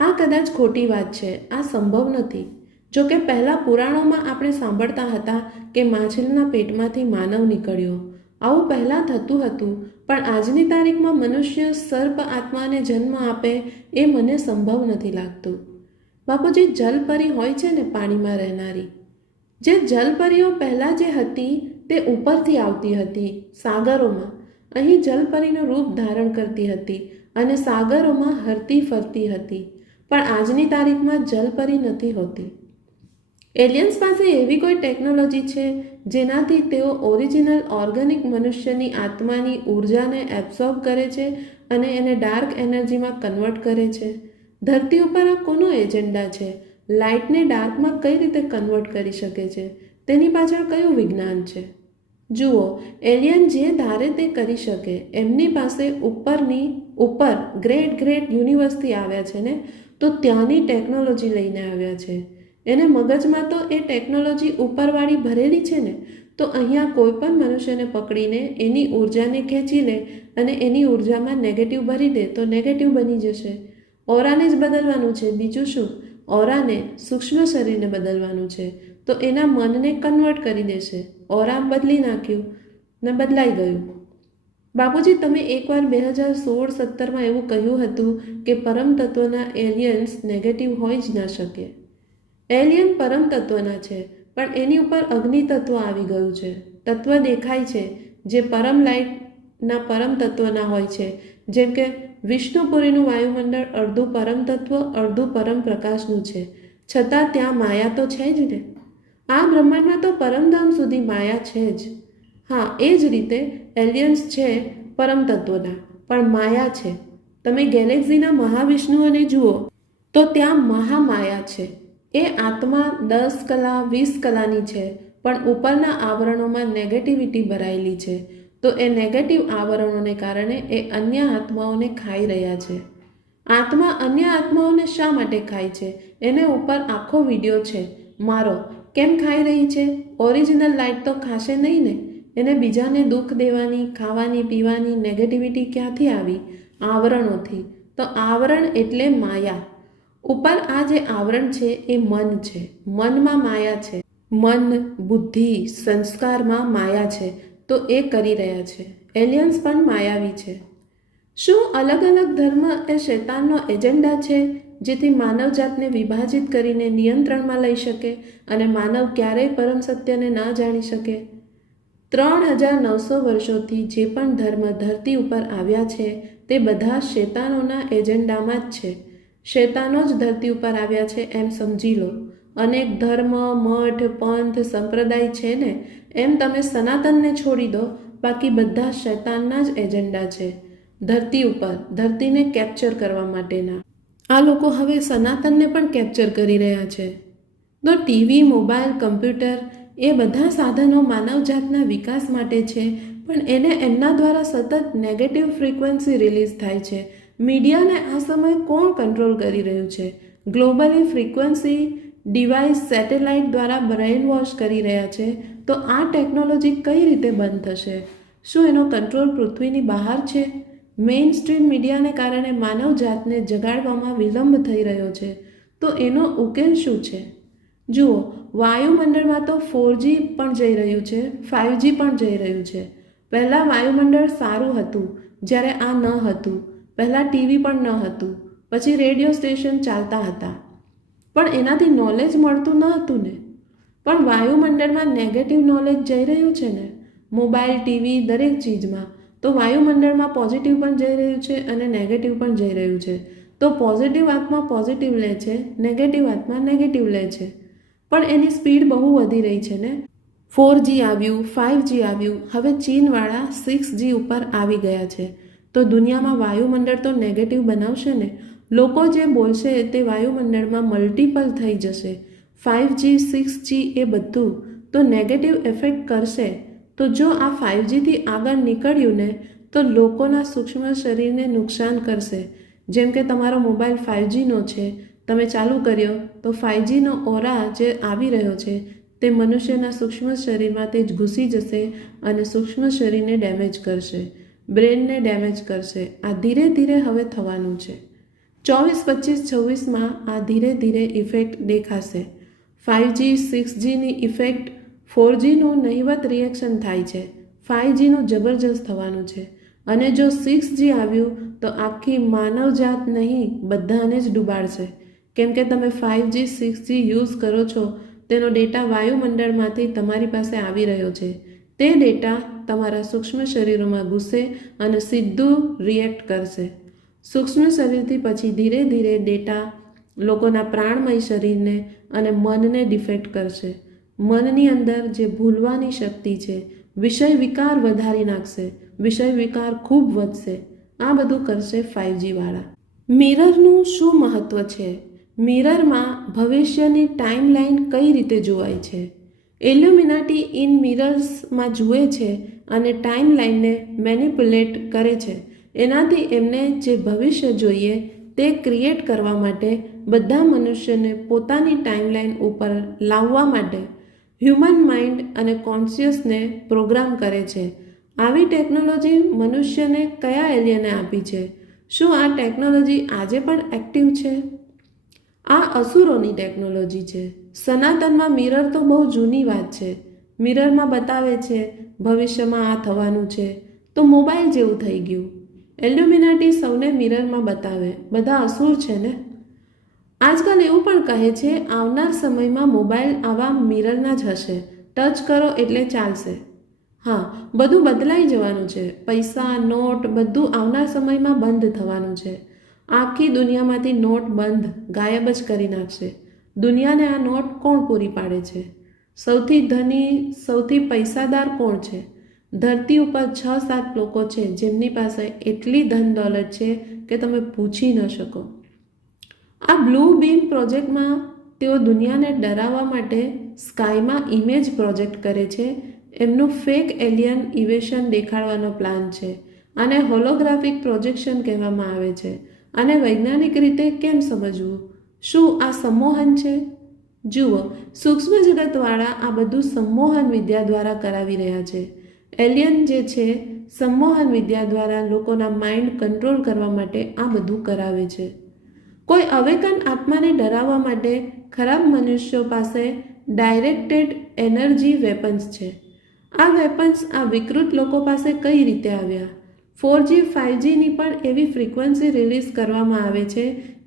આ કદાચ ખોટી વાત છે, આ સંભવ નથી. જોકે પહેલાં પુરાણોમાં આપણે સાંભળતા હતા કે માછલીના પેટમાંથી માનવ નીકળ્યો. આવું પહેલાં થતું હતું, પણ આજની તારીખમાં મનુષ્ય સર્પ આત્માને જન્મ આપે એ મને સંભવ નથી લાગતું. બાપુજી, જલપરી હોય છે ને પાણીમાં રહેનારી, જે જલપરીઓ પહેલાં જે હતી તે ઉપરથી આવતી હતી સાગરોમાં. અહીં જલપરીનું રૂપ ધારણ કરતી હતી અને સાગરોમાં હરતી ફરતી હતી. પણ આજની તારીખમાં જલપરી નથી હોતી. એલિયન્સ પાસે એવી કોઈ ટેકનોલોજી છે જેનાથી તેઓ ઓરિજિનલ ઓર્ગેનિક મનુષ્યની આત્માની ઉર્જાને એબ્સોર્બ કરે છે અને એને ડાર્ક એનર્જીમાં કન્વર્ટ કરે છે. ધરતી ઉપર આ કોનો એજન્ડા છે? લાઇટને ડાર્કમાં કઈ રીતે કન્વર્ટ કરી શકે છે? તેની પાછળ કયું વિજ્ઞાન છે? જુઓ, એલિયન જે ધારે તે કરી શકે. એમની પાસે ઉપર ગ્રેટ યુનિવર્સથી આવ્યા છે ને, તો ત્યાંની ટેકનોલોજી લઈને આવ્યા છે. એને મગજમાં તો એ ટેકનોલોજી ઉપરવાળી ભરેલી છે ને, તો અહીંયા કોઈ પણ મનુષ્યને પકડીને એની ઉર્જાને ખેંચી લે અને એની ઉર્જામાં નેગેટિવ ભરી દે તો નેગેટિવ બની જશે. ઓરાને જ બદલવાનું છે, બીજું શું? ઓરાને, સૂક્ષ્મ શરીરને બદલવાનું છે, તો એના મનને કન્વર્ટ કરી દેશે. ઓરા બદલી નાખ્યું ને બદલાઈ ગયું. બાપુજી, તમે એકવાર 2016-17માં એવું કહ્યું હતું કે પરમ તત્વના એલિયન્સ નેગેટિવ હોઈ જ ન શકે. એલિયન પરમ તત્વના છે, પણ એની ઉપર અગ્નિ તત્વ આવી ગયું છે. તત્વ દેખાય છે જે પરમ લાઇટના પરમ તત્વના હોય છે. જેમ કે વિષ્ણુપુરીનું વાયુમંડળ અડધું પરમ તત્વ, અડધું પરમ પ્રકાશનું છે, છતાં ત્યાં માયા તો છે જ ને. આ બ્રહ્માંડમાં તો પરમધામ સુધી માયા છે જ. હા, એ જ રીતે એલિયન્સ છે પરમ તત્વના, પણ માયા છે. તમે ગેલેક્સીના મહાવિષ્ણુઓને જુઓ તો ત્યાં મહામાયા છે. એ આત્મા 10 કલા 20 કલાની છે, પણ ઉપરના આવરણોમાં નેગેટિવિટી ભરાયેલી છે. તો એ નેગેટિવ આવરણોને કારણે એ અન્ય આત્માઓને ખાઈ રહ્યા છે. આત્મા અન્ય આત્માઓને શા માટે ખાય છે? એને ઉપર આખો વિડીયો છે મારો કેમ ખાઈ રહી છે? ઓરિજિનલ લાઇટ તો ખાશે નહીં ને? એને બીજાને દુઃખ દેવાની, ખાવાની પીવાની નેગેટિવિટી ક્યાંથી આવી? આવરણોથી. તો આવરણ એટલે માયા. ઉપર આ જે આવરણ છે એ મન છે. મનમાં માયા છે. મન, બુદ્ધિ, સંસ્કારમાં માયા છે. તો એ કરી રહ્યા છે. એલિયન્સ પણ માયાવી છે. શું અલગ અલગ ધર્મ એ શૈતાનનો એજન્ડા છે, જેથી માનવજાતને વિભાજિત કરીને નિયંત્રણમાં લઈ શકે અને માનવ ક્યારેય પરમ સત્યને ન જાણી શકે? 3900 વર્ષોથી જે પણ ધર્મ ધરતી ઉપર આવ્યા છે તે બધા શૈતાનોના એજન્ડામાં જ છે. શૈતાનો જ ધરતી ઉપર આવ્યા છે એમ સમજી લો. અનેક ધર્મ, મઠ, પંથ, સંપ્રદાય છે ને, એમ તમે સનાતનને છોડી દો, બાકી બધા શૈતાનના જ એજન્ડા છે ધરતી ઉપર, ધરતીને કેપ્ચર કરવા માટેના. આ લોકો હવે સનાતનને પણ કેપ્ચર કરી રહ્યા છે. તો ટીવી, મોબાઈલ, કમ્પ્યુટર એ બધા સાધનો માનવજાતના વિકાસ માટે છે, પણ એને એમના દ્વારા સતત નેગેટિવ ફ્રીક્વન્સી રિલીઝ થાય છે. મીડિયાને આ સમયે કોણ કંટ્રોલ કરી રહ્યું છે? ગ્લોબલી ફ્રીક્વન્સી ડિવાઇસ, સેટેલાઇટ દ્વારા બ્રેઇન વોશ કરી રહ્યા છે. તો આ ટેકનોલોજી કઈ રીતે બંધ થશે? શું એનો કંટ્રોલ પૃથ્વીની બહાર છે? મેઇન સ્ટ્રીમ મીડિયાને કારણે માનવજાતને જગાડવામાં વિલંબ થઈ રહ્યો છે. તો એનો ઉકેલ શું છે? જુઓ, વાયુમંડળમાં તો 4G પણ જઈ રહ્યું છે, 5G પણ જઈ રહ્યું છે. પહેલાં વાયુમંડળ સારું હતું જ્યારે આ ન હતું. પહેલાં ટીવી પણ ન હતું, પછી રેડિયો સ્ટેશન ચાલતા હતા, પણ એનાથી નોલેજ મળતું ન હતું ને. પણ વાયુમંડળમાં નેગેટિવ નોલેજ જઈ રહ્યું છે ને, મોબાઈલ, ટીવી, દરેક ચીજમાં. તો વાયુમંડળમાં પોઝિટિવ પણ જઈ રહ્યું છે અને નેગેટિવ પણ જઈ રહ્યું છે. તો પોઝિટિવ આત્મા પોઝિટિવ લે છે, નેગેટિવ આત્મા નેગેટિવ લે છે. પણ એની સ્પીડ બહુ વધી રહી છે ને. 4G આવ્યું, 5G આવ્યું, હવે ચીનવાળા 6G ઉપર આવી ગયા છે. તો દુનિયામાં વાયુમંડળ તો નેગેટિવ બનાવશે ને. લોકો જે બોલશે તે વાયુમંડળમાં મલ્ટિપલ થઈ જશે. 5G, 6G એ બધું તો નેગેટિવ ઇફેક્ટ કરશે. તો જો આ 5Gથી આગળ નીકળ્યું ને તો લોકોના સૂક્ષ્મ શરીરને નુકસાન કરશે. જેમ કે તમારો મોબાઈલ 5Gનો છે, તમે ચાલુ કર્યો તો 5Gનો ઓરા જે આવી રહ્યો છે તે મનુષ્યના સૂક્ષ્મ શરીરમાં તે જ ઘૂસી જશે અને સૂક્ષ્મ શરીરને ડેમેજ કરશે, બ્રેનને ડેમેજ કરશે. આ ધીરે ધીરે હવે થવાનું છે. 24, 25, 26માં આ ધીરે ધીરે ઇફેક્ટ દેખાશે. 5G, 6Gની ઇફેક્ટ 4Gનું નહિવત રિએક્શન થાય છે. 5Gનું જબરજસ્ત થવાનું છે. અને જો 6G આવ્યું તો આખી માનવજાત નહીં, બધાને જ ડૂબાડશે. કેમ કે તમે 5G, 6G યુઝ કરો છો, તેનો ડેટા વાયુમંડળમાંથી તમારી પાસે આવી રહ્યો છે. તે ડેટા તમારા સૂક્ષ્મ શરીરોમાં ઘૂસે અને સીધું રિએક્ટ કરશે. સૂક્ષ્મ શરીરથી પછી ધીરે ધીરે ડેટા લોકોના પ્રાણમય શરીરને અને મનને ડિફેક્ટ કરશે. મનની અંદર જે ભૂલવાની શક્તિ છે, વિષય વિકાર વધારી નાખશે, વિષય વિકાર ખૂબ વધશે. આ બધું કરશે 5G વાળા. મિરરનું શું મહત્વ છે? મિરરમાં ભવિષ્યની ટાઈમલાઈન કઈ રીતે જોવાય છે? ઇલ્યુમિનાટી ઇન મિરર્સમાં જુએ છે અને ટાઈમલાઈનને મેનિપ્યુલેટ કરે છે. એનાથી એમને જે ભવિષ્ય જોઈએ તે ક્રિએટ કરવા માટે બધા મનુષ્યને પોતાની ટાઈમલાઈન ઉપર લાવવા માટે હ્યુમન માઇન્ડ અને કોન્શિયસને પ્રોગ્રામ કરે છે. આવી ટેકનોલોજી મનુષ્યને કયા એલિયને આપી છે? શું આ ટેકનોલોજી આજે પણ એક્ટિવ છે? આ અસુરોની ટેકનોલોજી છે. સનાતનમાં મિરર તો બહુ જૂની વાત છે. મિરરમાં બતાવે છે ભવિષ્યમાં આ થવાનું છે. તો મોબાઈલ જેવું થઈ ગયું. ઇલ્યુમિનાટી સૌને મિરરમાં બતાવે. બધા અસુર છે ને. આજકાલ એવું પણ કહે છે આવનાર સમયમાં મોબાઈલ આવા મિરરના જ હશે. ટચ કરો એટલે ચાલશે. હા, બધું બદલાઈ જવાનું છે. પૈસા, નોટ બધું આવનાર સમયમાં બંધ થવાનું છે. આખી દુનિયામાંથી નોટ બંધ, ગાયબ જ કરી નાખશે. દુનિયાને આ નોટ કોણ પૂરી પાડે છે? સૌથી ધની, સૌથી પૈસાદાર કોણ છે? ધરતી ઉપર 6-7 લોકો છે જેમની પાસે એટલી ધન દોલત છે કે તમે પૂછી ન શકો. આ બ્લુ બીમ પ્રોજેક્ટમાં તેઓ દુનિયાને ડરાવવા માટે સ્કાયમાં ઇમેજ પ્રોજેક્ટ કરે છે. એમનું ફેક એલિયન ઇવેશન દેખાડવાનો પ્લાન છે. આને હોલોગ્રાફિક પ્રોજેક્શન કહેવામાં આવે છે. આને વૈજ્ઞાનિક રીતે કેમ સમજવું? શું આ સંમોહન છે? જુઓ, સૂક્ષ્મ જગતવાળા આ બધું સંમોહન વિદ્યા દ્વારા કરાવી રહ્યા છે. એલિયન જે છે સંમોહન વિદ્યા દ્વારા લોકોના માઇન્ડ કંટ્રોલ કરવા માટે આ બધું કરાવે છે. કોઈ અવેકન આત્માને ડરાવવા માટે ખરાબ મનુષ્યો પાસે ડાયરેક્ટેડ એનર્જી વેપન્સ છે. આ વેપન્સ આ વિકૃત લોકો પાસે કઈ રીતે આવ્યા? 4G 5Gની પણ એવી ફ્રીક્વન્સી રિલીઝ કરવામાં આવે છે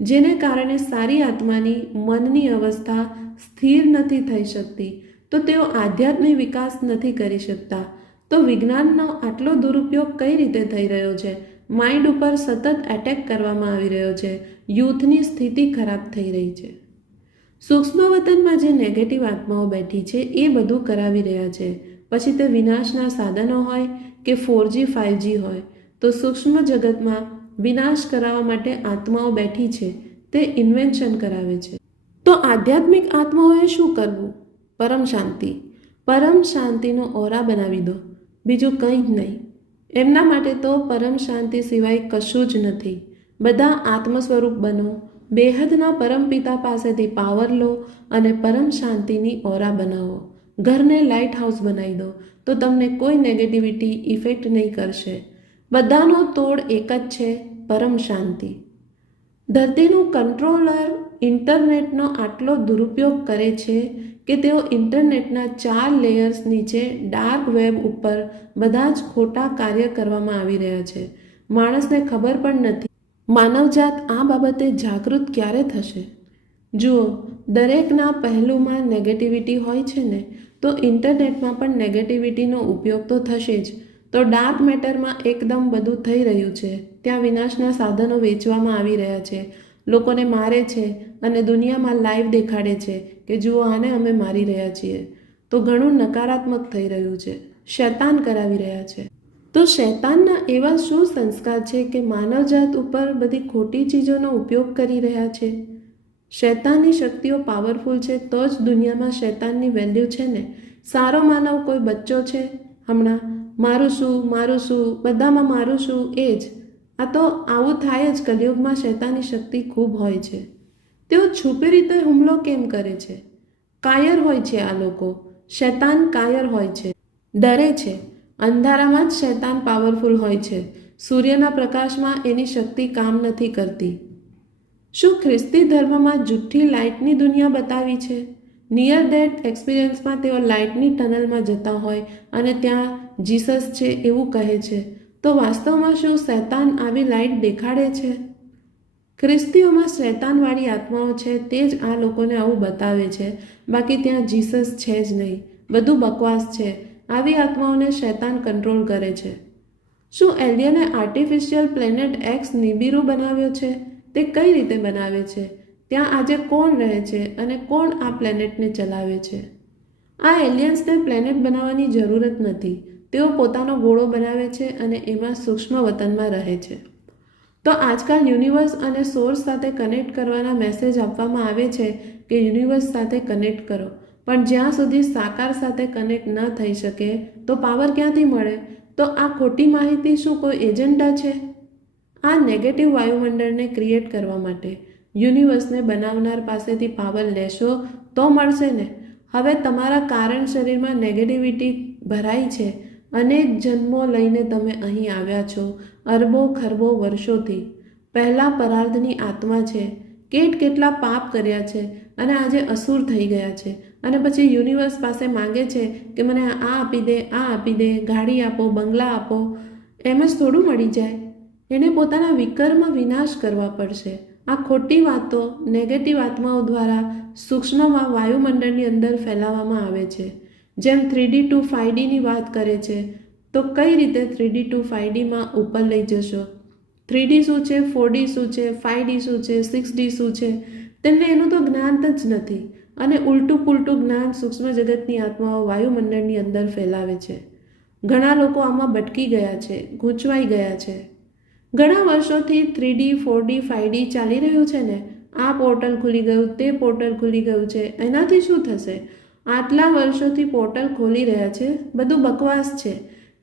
જેને કારણે સારી આત્માની મનની અવસ્થા સ્થિર નથી થઈ શકતી, તો તેઓ આધ્યાત્મિક વિકાસ નથી કરી શકતા. તો વિજ્ઞાનનો આટલો દુરુપયોગ કઈ રીતે થઈ રહ્યો છે? માઇન્ડ ઉપર સતત એટેક કરવામાં આવી રહ્યો છે. યુથની સ્થિતિ ખરાબ થઈ રહી છે. સૂક્ષ્મ વતનમાં જે નેગેટિવ આત્માઓ બેઠી છે એ બધું કરાવી રહ્યા છે. પછી તે વિનાશના સાધનો હોય કે 4G 5G હોય, તો સૂક્ષ્મ જગતમાં વિનાશ કરાવવા માટે આત્માઓ બેઠી છે, તે ઇન્વેન્શન કરાવે છે. તો આધ્યાત્મિક આત્માઓએ શું કરવું? પરમ શાંતિ. પરમ શાંતિનો ઓરા બનાવી દો, બીજું કંઈ જ નહીં. એમના માટે તો પરમ શાંતિ સિવાય કશું જ નથી. બધા આત્મ સ્વરૂપ બનો, બેહદના પરમપિતા પાસેથી પાવર લો અને પરમ શાંતિની ઓરા બનાવો. ઘરને લાઇટ હાઉસ બનાવી દો, તો તમને કોઈ નેગેટિવિટી ઇફેક્ટ નહીં કરશે. બધાનો તોડ એક જ છે, પરમ શાંતિ. ધરતીનું કંટ્રોલર ઇન્ટરનેટનો આટલો દુરુપયોગ કરે છે કે તેઓ ઇન્ટરનેટના 4 લેયર્સ નીચે ડાર્ક વેબ ઉપર બધા જ ખોટા કાર્ય કરવામાં આવી રહ્યા છે. માણસને ખબર પણ નથી. માનવજાત આ બાબતે જાગૃત ક્યારે થશે? જુઓ, દરેકના પહેલુંમાં નેગેટિવિટી હોય છે ને, તો ઇન્ટરનેટમાં પણ નેગેટિવિટીનો ઉપયોગ તો થશે જ. તો ડાર્ક મેટરમાં એકદમ બધું થઈ રહ્યું છે. ત્યાં વિનાશના સાધનો વેચવામાં આવી રહ્યા છે, લોકોને મારે છે અને દુનિયામાં લાઈવ દેખાડે છે કે જુઓ આને અમે મારી રહ્યા છીએ. તો ઘણું નકારાત્મક થઈ રહ્યું છે. શૈતાન કરાવી રહ્યા છે. તો શૈતાનના એવા શું સંસ્કાર છે કે માનવજાત ઉપર બધી ખોટી ચીજોનો ઉપયોગ કરી રહ્યા છે? શૈતાનની શક્તિઓ પાવરફુલ છે તો જ દુનિયામાં શૈતાનની વેલ્યુ છે ને. સારો માનવ કોઈ બચ્ચો છે હમણાં મારું શું બધામાં મારું શું એ જ. આ તો આવું થાય જ. કલિયુગમાં શૈતાનની શક્તિ ખૂબ હોય છે. તેઓ છુપી રીતે હુમલો કેમ કરે છે? કાયર હોય છે આ લોકો. શૈતાન કાયર હોય છે, ડરે છે. અંધારામાં જ શૈતાન પાવરફુલ હોય છે. સૂર્યના પ્રકાશમાં એની શક્તિ કામ નથી કરતી. શું ખ્રિસ્તી ધર્મમાં જુઠ્ઠી લાઇટની દુનિયા બતાવી છે? નિયર ડેથ એક્સપિરિયન્સમાં તેઓ લાઇટની ટનલમાં જતા હોય અને ત્યાં જીસસ છે એવું કહે છે. તો વાસ્તવમાં શું શૈતાન આવી લાઇટ દેખાડે છે? ખ્રિસ્તીઓમાં શૈતાનવાળી આત્માઓ છે તે જ આ લોકોને આવું બતાવે છે. બાકી ત્યાં જીસસ છે જ નહીં. બધું બકવાસ છે. આવી આત્માઓને શૈતાન કંટ્રોલ કરે છે. શું એલિયને આર્ટિફિશિયલ પ્લેનેટ એક્સ નિબિરુ બનાવ્યો છે? તે કઈ રીતે બનાવે છે? ત્યાં આજે કોણ રહે છે અને કોણ આ પ્લેનેટને ચલાવે છે? આ એલિયન્સને પ્લેનેટ બનાવવાની જરૂરત નથી. તેઓ પોતાનો ગોળો બનાવે છે અને એમાં સૂક્ષ્મ વતનમાં રહે છે. તો આજકાલ યુનિવર્સ અને સોર્સ સાથે કનેક્ટ કરવાના મેસેજ આપવામાં આવે છે કે યુનિવર્સ સાથે કનેક્ટ કરો. પણ જ્યાં સુધી સાકાર સાથે કનેક્ટ ન થઈ શકે તો પાવર ક્યાંથી મળે? તો આ ખોટી માહિતી શું કોઈ એજન્ડા છે? આ નેગેટિવ વાયુમંડળને ક્રિએટ કરવા માટે યુનિવર્સને બનાવનાર પાસેથી પાવર લેશો તો મળશે ને. હવે તમારા કારણ શરીરમાં નેગેટિવિટી ભરાઈ છે. અનેક જન્મો લઈને તમે અહીં આવ્યા છો, અરબો ખરબો વર્ષોથી. પહેલાં પરાર્ધની આત્મા છે, કેટલા પાપ કર્યા છે અને આજે અસુર થઈ ગયા છે. અને પછી યુનિવર્સ પાસે માંગે છે કે મને આ આપી દે, આ આપી દે, ગાડી આપો, બંગલા આપો. એમ જ થોડું મળી જાય. એને પોતાના વિકર્મ વિનાશ કરવા પડશે. આ ખોટી વાતો નેગેટિવ આત્માઓ દ્વારા સૂક્ષ્મમાં વાયુમંડળની અંદર ફેલાવવામાં આવે છે. જેમ 3D to 5Dની વાત કરે છે, તો કઈ રીતે 3D to 5Dમાં ઉપર લઈ જશો? 3D શું છે, 4D શું છે, 5D શું છે, 6D શું છે? તેમને એનું તો જ્ઞાન જ નથી. અને ઉલટું પુલટું જ્ઞાન સૂક્ષ્મ જગતની આત્માઓ વાયુમંડળની અંદર ફેલાવે છે. ઘણા લોકો આમાં ભટકી ગયા છે, ગૂંચવાઈ ગયા છે. ઘણા વર્ષોથી 3D 4D 5D ચાલી રહ્યું છે ને. આ પોર્ટલ ખુલી ગયું, તે પોર્ટલ ખુલી ગયું છે. એનાથી શું થશે? આટલા વર્ષોથી પોર્ટલ ખોલી રહ્યા છે, બધું બકવાસ છે.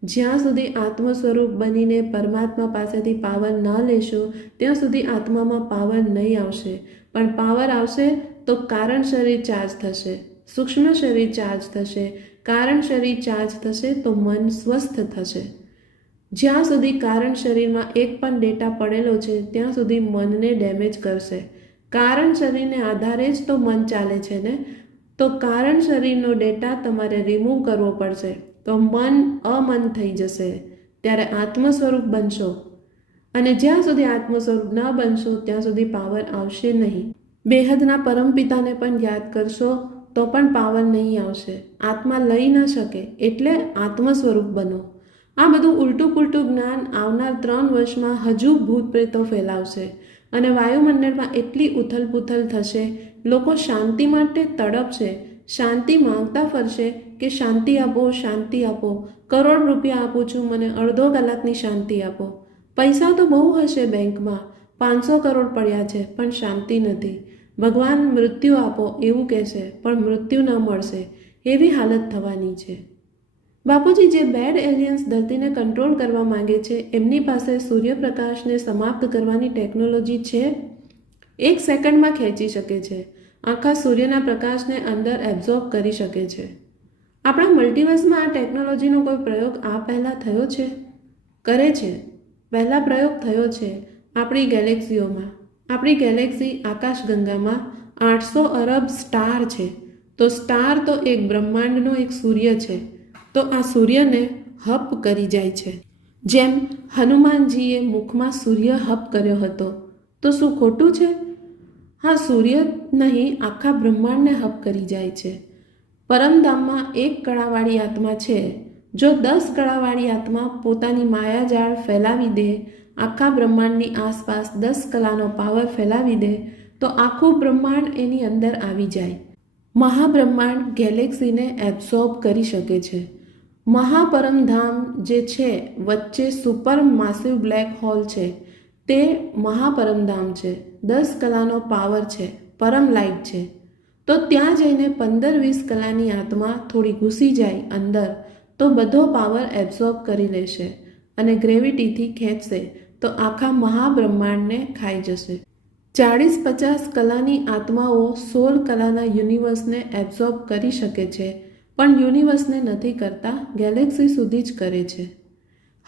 જ્યાં સુધી આત્મ સ્વરૂપ બનીને પરમાત્મા પાસેથી પાવર ન લેશો ત્યાં સુધી આત્મામાં પાવર નહીં આવશે. પણ પાવર આવશે તો કારણ શરીર ચાર્જ થશે, સૂક્ષ્મ શરીર ચાર્જ થશે, કારણ શરીર ચાર્જ થશે તો મન સ્વસ્થ થશે. જ્યાં સુધી કારણ શરીરમાં એક પણ ડેટા પડેલો છે ત્યાં સુધી મનને ડેમેજ કરશે. કારણ શરીરને આધારે જ તો મન ચાલે છે ને, તો કારણ શરીરનો ડેટા તમારે રિમૂવ કરવો પડશે. તો મન અમન થઈ જશે, ત્યારે આત્મ સ્વરૂપ બનશો. અને જ્યાં સુધી આત્મ સ્વરૂપ ન બનશો ત્યાં સુધી પાવર આવશે નહીં. બેહદના પરમપિતાને પણ યાદ કરશો તો પણ પાવર નહીં આવશે. આત્મા લઈ ન શકે, એટલે આત્મ સ્વરૂપ બનો. આ બધું ઉલટું પુલટું જ્ઞાન આવનાર 3 વર્ષમાં હજુ ભૂત પ્રેતો ફેલાવશે અને વાયુમંડળમાં એટલી ઉથલપુથલ થશે, લોકો શાંતિ માટે તડપશે, શાંતિ માંગતા ફરશે કે શાંતિ આપો, શાંતિ આપો, કરોડ રૂપિયા આપું છું, મને અડધો કલાકની શાંતિ આપો. પૈસા તો બહુ હશે બેંકમાં, 500 કરોડ પડ્યા છે, પણ શાંતિ નથી. ભગવાન મૃત્યુ આપો એવું કહેશે, પણ મૃત્યુ ન મળશે, એવી હાલત થવાની છે. બાપુજી, જે બેડ એલિયન્સ ધરતીને કંટ્રોલ કરવા માંગે છે, એમની પાસે સૂર્યપ્રકાશને સમાપ્ત કરવાની ટેકનોલોજી છે. 1 સેકન્ડમાં ખેંચી શકે છે, આખા સૂર્યના પ્રકાશને અંદર એબ્ઝોર્બ કરી શકે છે. આપણા મલ્ટીવર્સમાં આ ટેકનોલોજીનો કોઈ પ્રયોગ આ પહેલાં થયો છે? કરે છે. પહેલા પ્રયોગ થયો છે આપણી ગેલેક્સીઓમાં. આપણી ગેલેક્સી આકાશગંગામાં 800 અરબ સ્ટાર છે. તો સ્ટાર તો એક બ્રહ્માંડનો એક સૂર્ય છે. તો આ સૂર્યને હપ કરી જાય છે. જેમ હનુમાનજીએ મુખમાં સૂર્ય હપ કર્યો હતો, તો શું ખોટું છે? હા, સૂર્ય નહીં, આખા બ્રહ્માંડને હપ કરી જાય છે. પરમધામમાં 1 કળાવાળી આત્મા છે. જો 10 કળાવાળી આત્મા પોતાની માયાજાળ ફેલાવી દે, આખા બ્રહ્માંડની આસપાસ 10 કલાનો પાવર ફેલાવી દે, તો આખું બ્રહ્માંડ એની અંદર આવી જાય. મહાબ્રહ્માંડ ગેલેક્સીને એબ્સોર્બ કરી શકે છે. મહાપરમધામ જે છે, વચ્ચે સુપર માસિવ બ્લેક હોલ છે, તે મહાપરમધામ છે. 10 કલાનો પાવર છે, પરમ લાઇટ છે. તો ત્યાં જઈને 15-20 કલાની આત્મા થોડી ઘૂસી જાય અંદર, તો બધો પાવર એબ્સોર્બ કરી લેશે અને ગ્રેવિટીથી ખેંચશે, તો આખા મહાબ્રહ્માંડને ખાઈ જશે. 40-50 કલાની આત્માઓ 16 કલાના યુનિવર્સને એબ્સોર્બ કરી શકે છે, પણ યુનિવર્સને નથી કરતા, ગેલેક્સી સુધી જ કરે છે.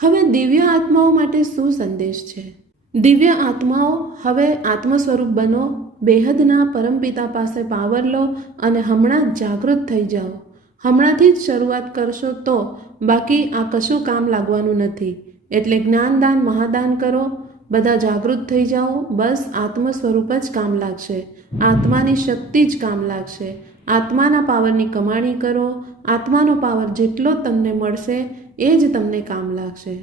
હવે દિવ્ય આત્માઓ માટે શું સંદેશ છે? દિવ્ય આત્માઓ, હવે આત્મ સ્વરૂપ બનો, બેહદના પરમપિતા પાસે પાવર લો અને હમણાં જ જાગૃત થઈ જાઓ. હમણાંથી જ શરૂઆત કરશો તો, બાકી આ કશું કામ લાગવાનું નથી. એટલે જ્ઞાનદાન મહાદાન કરો, બધા જાગૃત થઈ જાઓ. બસ આત્મ સ્વરૂપ જ કામ લાગશે, આત્માની શક્તિ જ કામ લાગશે. આત્માના પાવરની કમાણી કરો. આત્માનો પાવર જેટલો તમને મળશે એ જ તમને કામ લાગશે.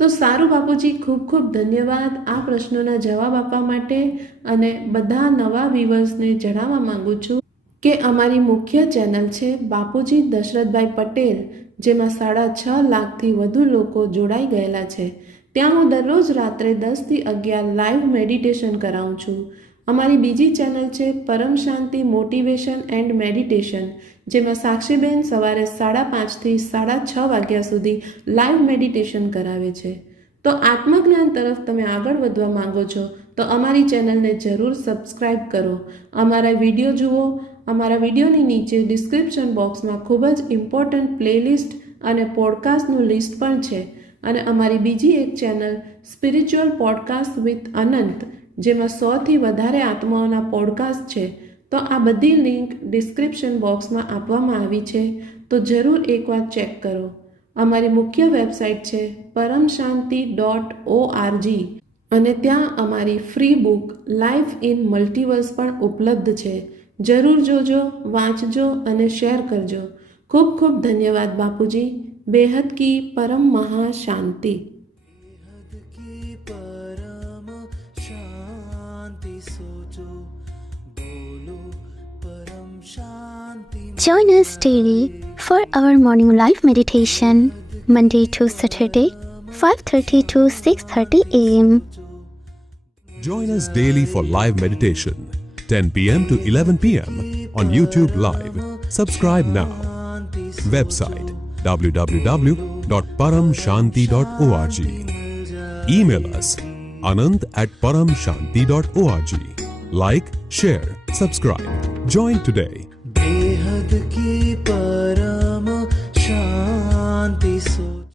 તો સારું બાપુજી, ખૂબ ખૂબ ધન્યવાદ આ પ્રશ્નોના જવાબ આપવા માટે. અને બધા નવા વ્યુઅર્સને જણાવવા માંગુ છું કે અમારી મુખ્ય ચેનલ છે બાપુજી દશરથભાઈ પટેલ, જેમાં 6.5 લાખથી વધુ લોકો જોડાઈ ગયેલા છે. ત્યાં હું દરરોજ રાત્રે 10 થી 11 લાઈવ મેડિટેશન કરાવું છું. અમારી બીજી ચેનલ છે પરમ શાંતિ મોટિવેશન એન્ડ મેડિટેશન, જેમાં સાક્ષીબેન સવારે 5:30 થી 6:30 વાગ્યા સુધી લાઈવ મેડિટેશન કરાવે છે. તો આત્મજ્ઞાન તરફ તમે આગળ વધવા માંગો છો તો અમારી ચેનલને જરૂર સબસ્ક્રાઈબ કરો, અમારા વિડીયો જુઓ. અમારા વિડીયોની નીચે ડિસ્ક્રિપ્શન બોક્સમાં ખૂબ જ ઇમ્પોર્ટન્ટ પ્લેલિસ્ટ અને પોડકાસ્ટનું લિસ્ટ પણ છે. અને અમારી બીજી એક ચેનલ સ્પિરિચ્યુઅલ પોડકાસ્ટ વિથ અનંત, જેમાં 100થી વધારે આત્માઓના પોડકાસ્ટ છે. તો આ બધી લિંક ડિસ્ક્રિપ્શન બોક્સમાં આપવામાં આવી છે, તો જરૂર એકવાર ચેક કરો. અમારી મુખ્ય વેબસાઇટ છે paramshanti.org અને ત્યાં અમારી free book life in multiverse પણ ઉપલબ્ધ છે. જરૂર જોજો, વાંચજો અને શેર કરજો. ખૂબ ખૂબ ધન્યવાદ બાપુજી. बेहद की परम महाशांति. Join us daily for our morning live meditation, Monday to Saturday, 5:30 to 6:30 a.m. Join us daily for live meditation, 10 p.m. to 11 p.m. on YouTube Live. Subscribe now. Website www.paramshanti.org. Email us anant@paramshanti.org. Like, share, subscribe. Join today. बेहद की परम शांति सो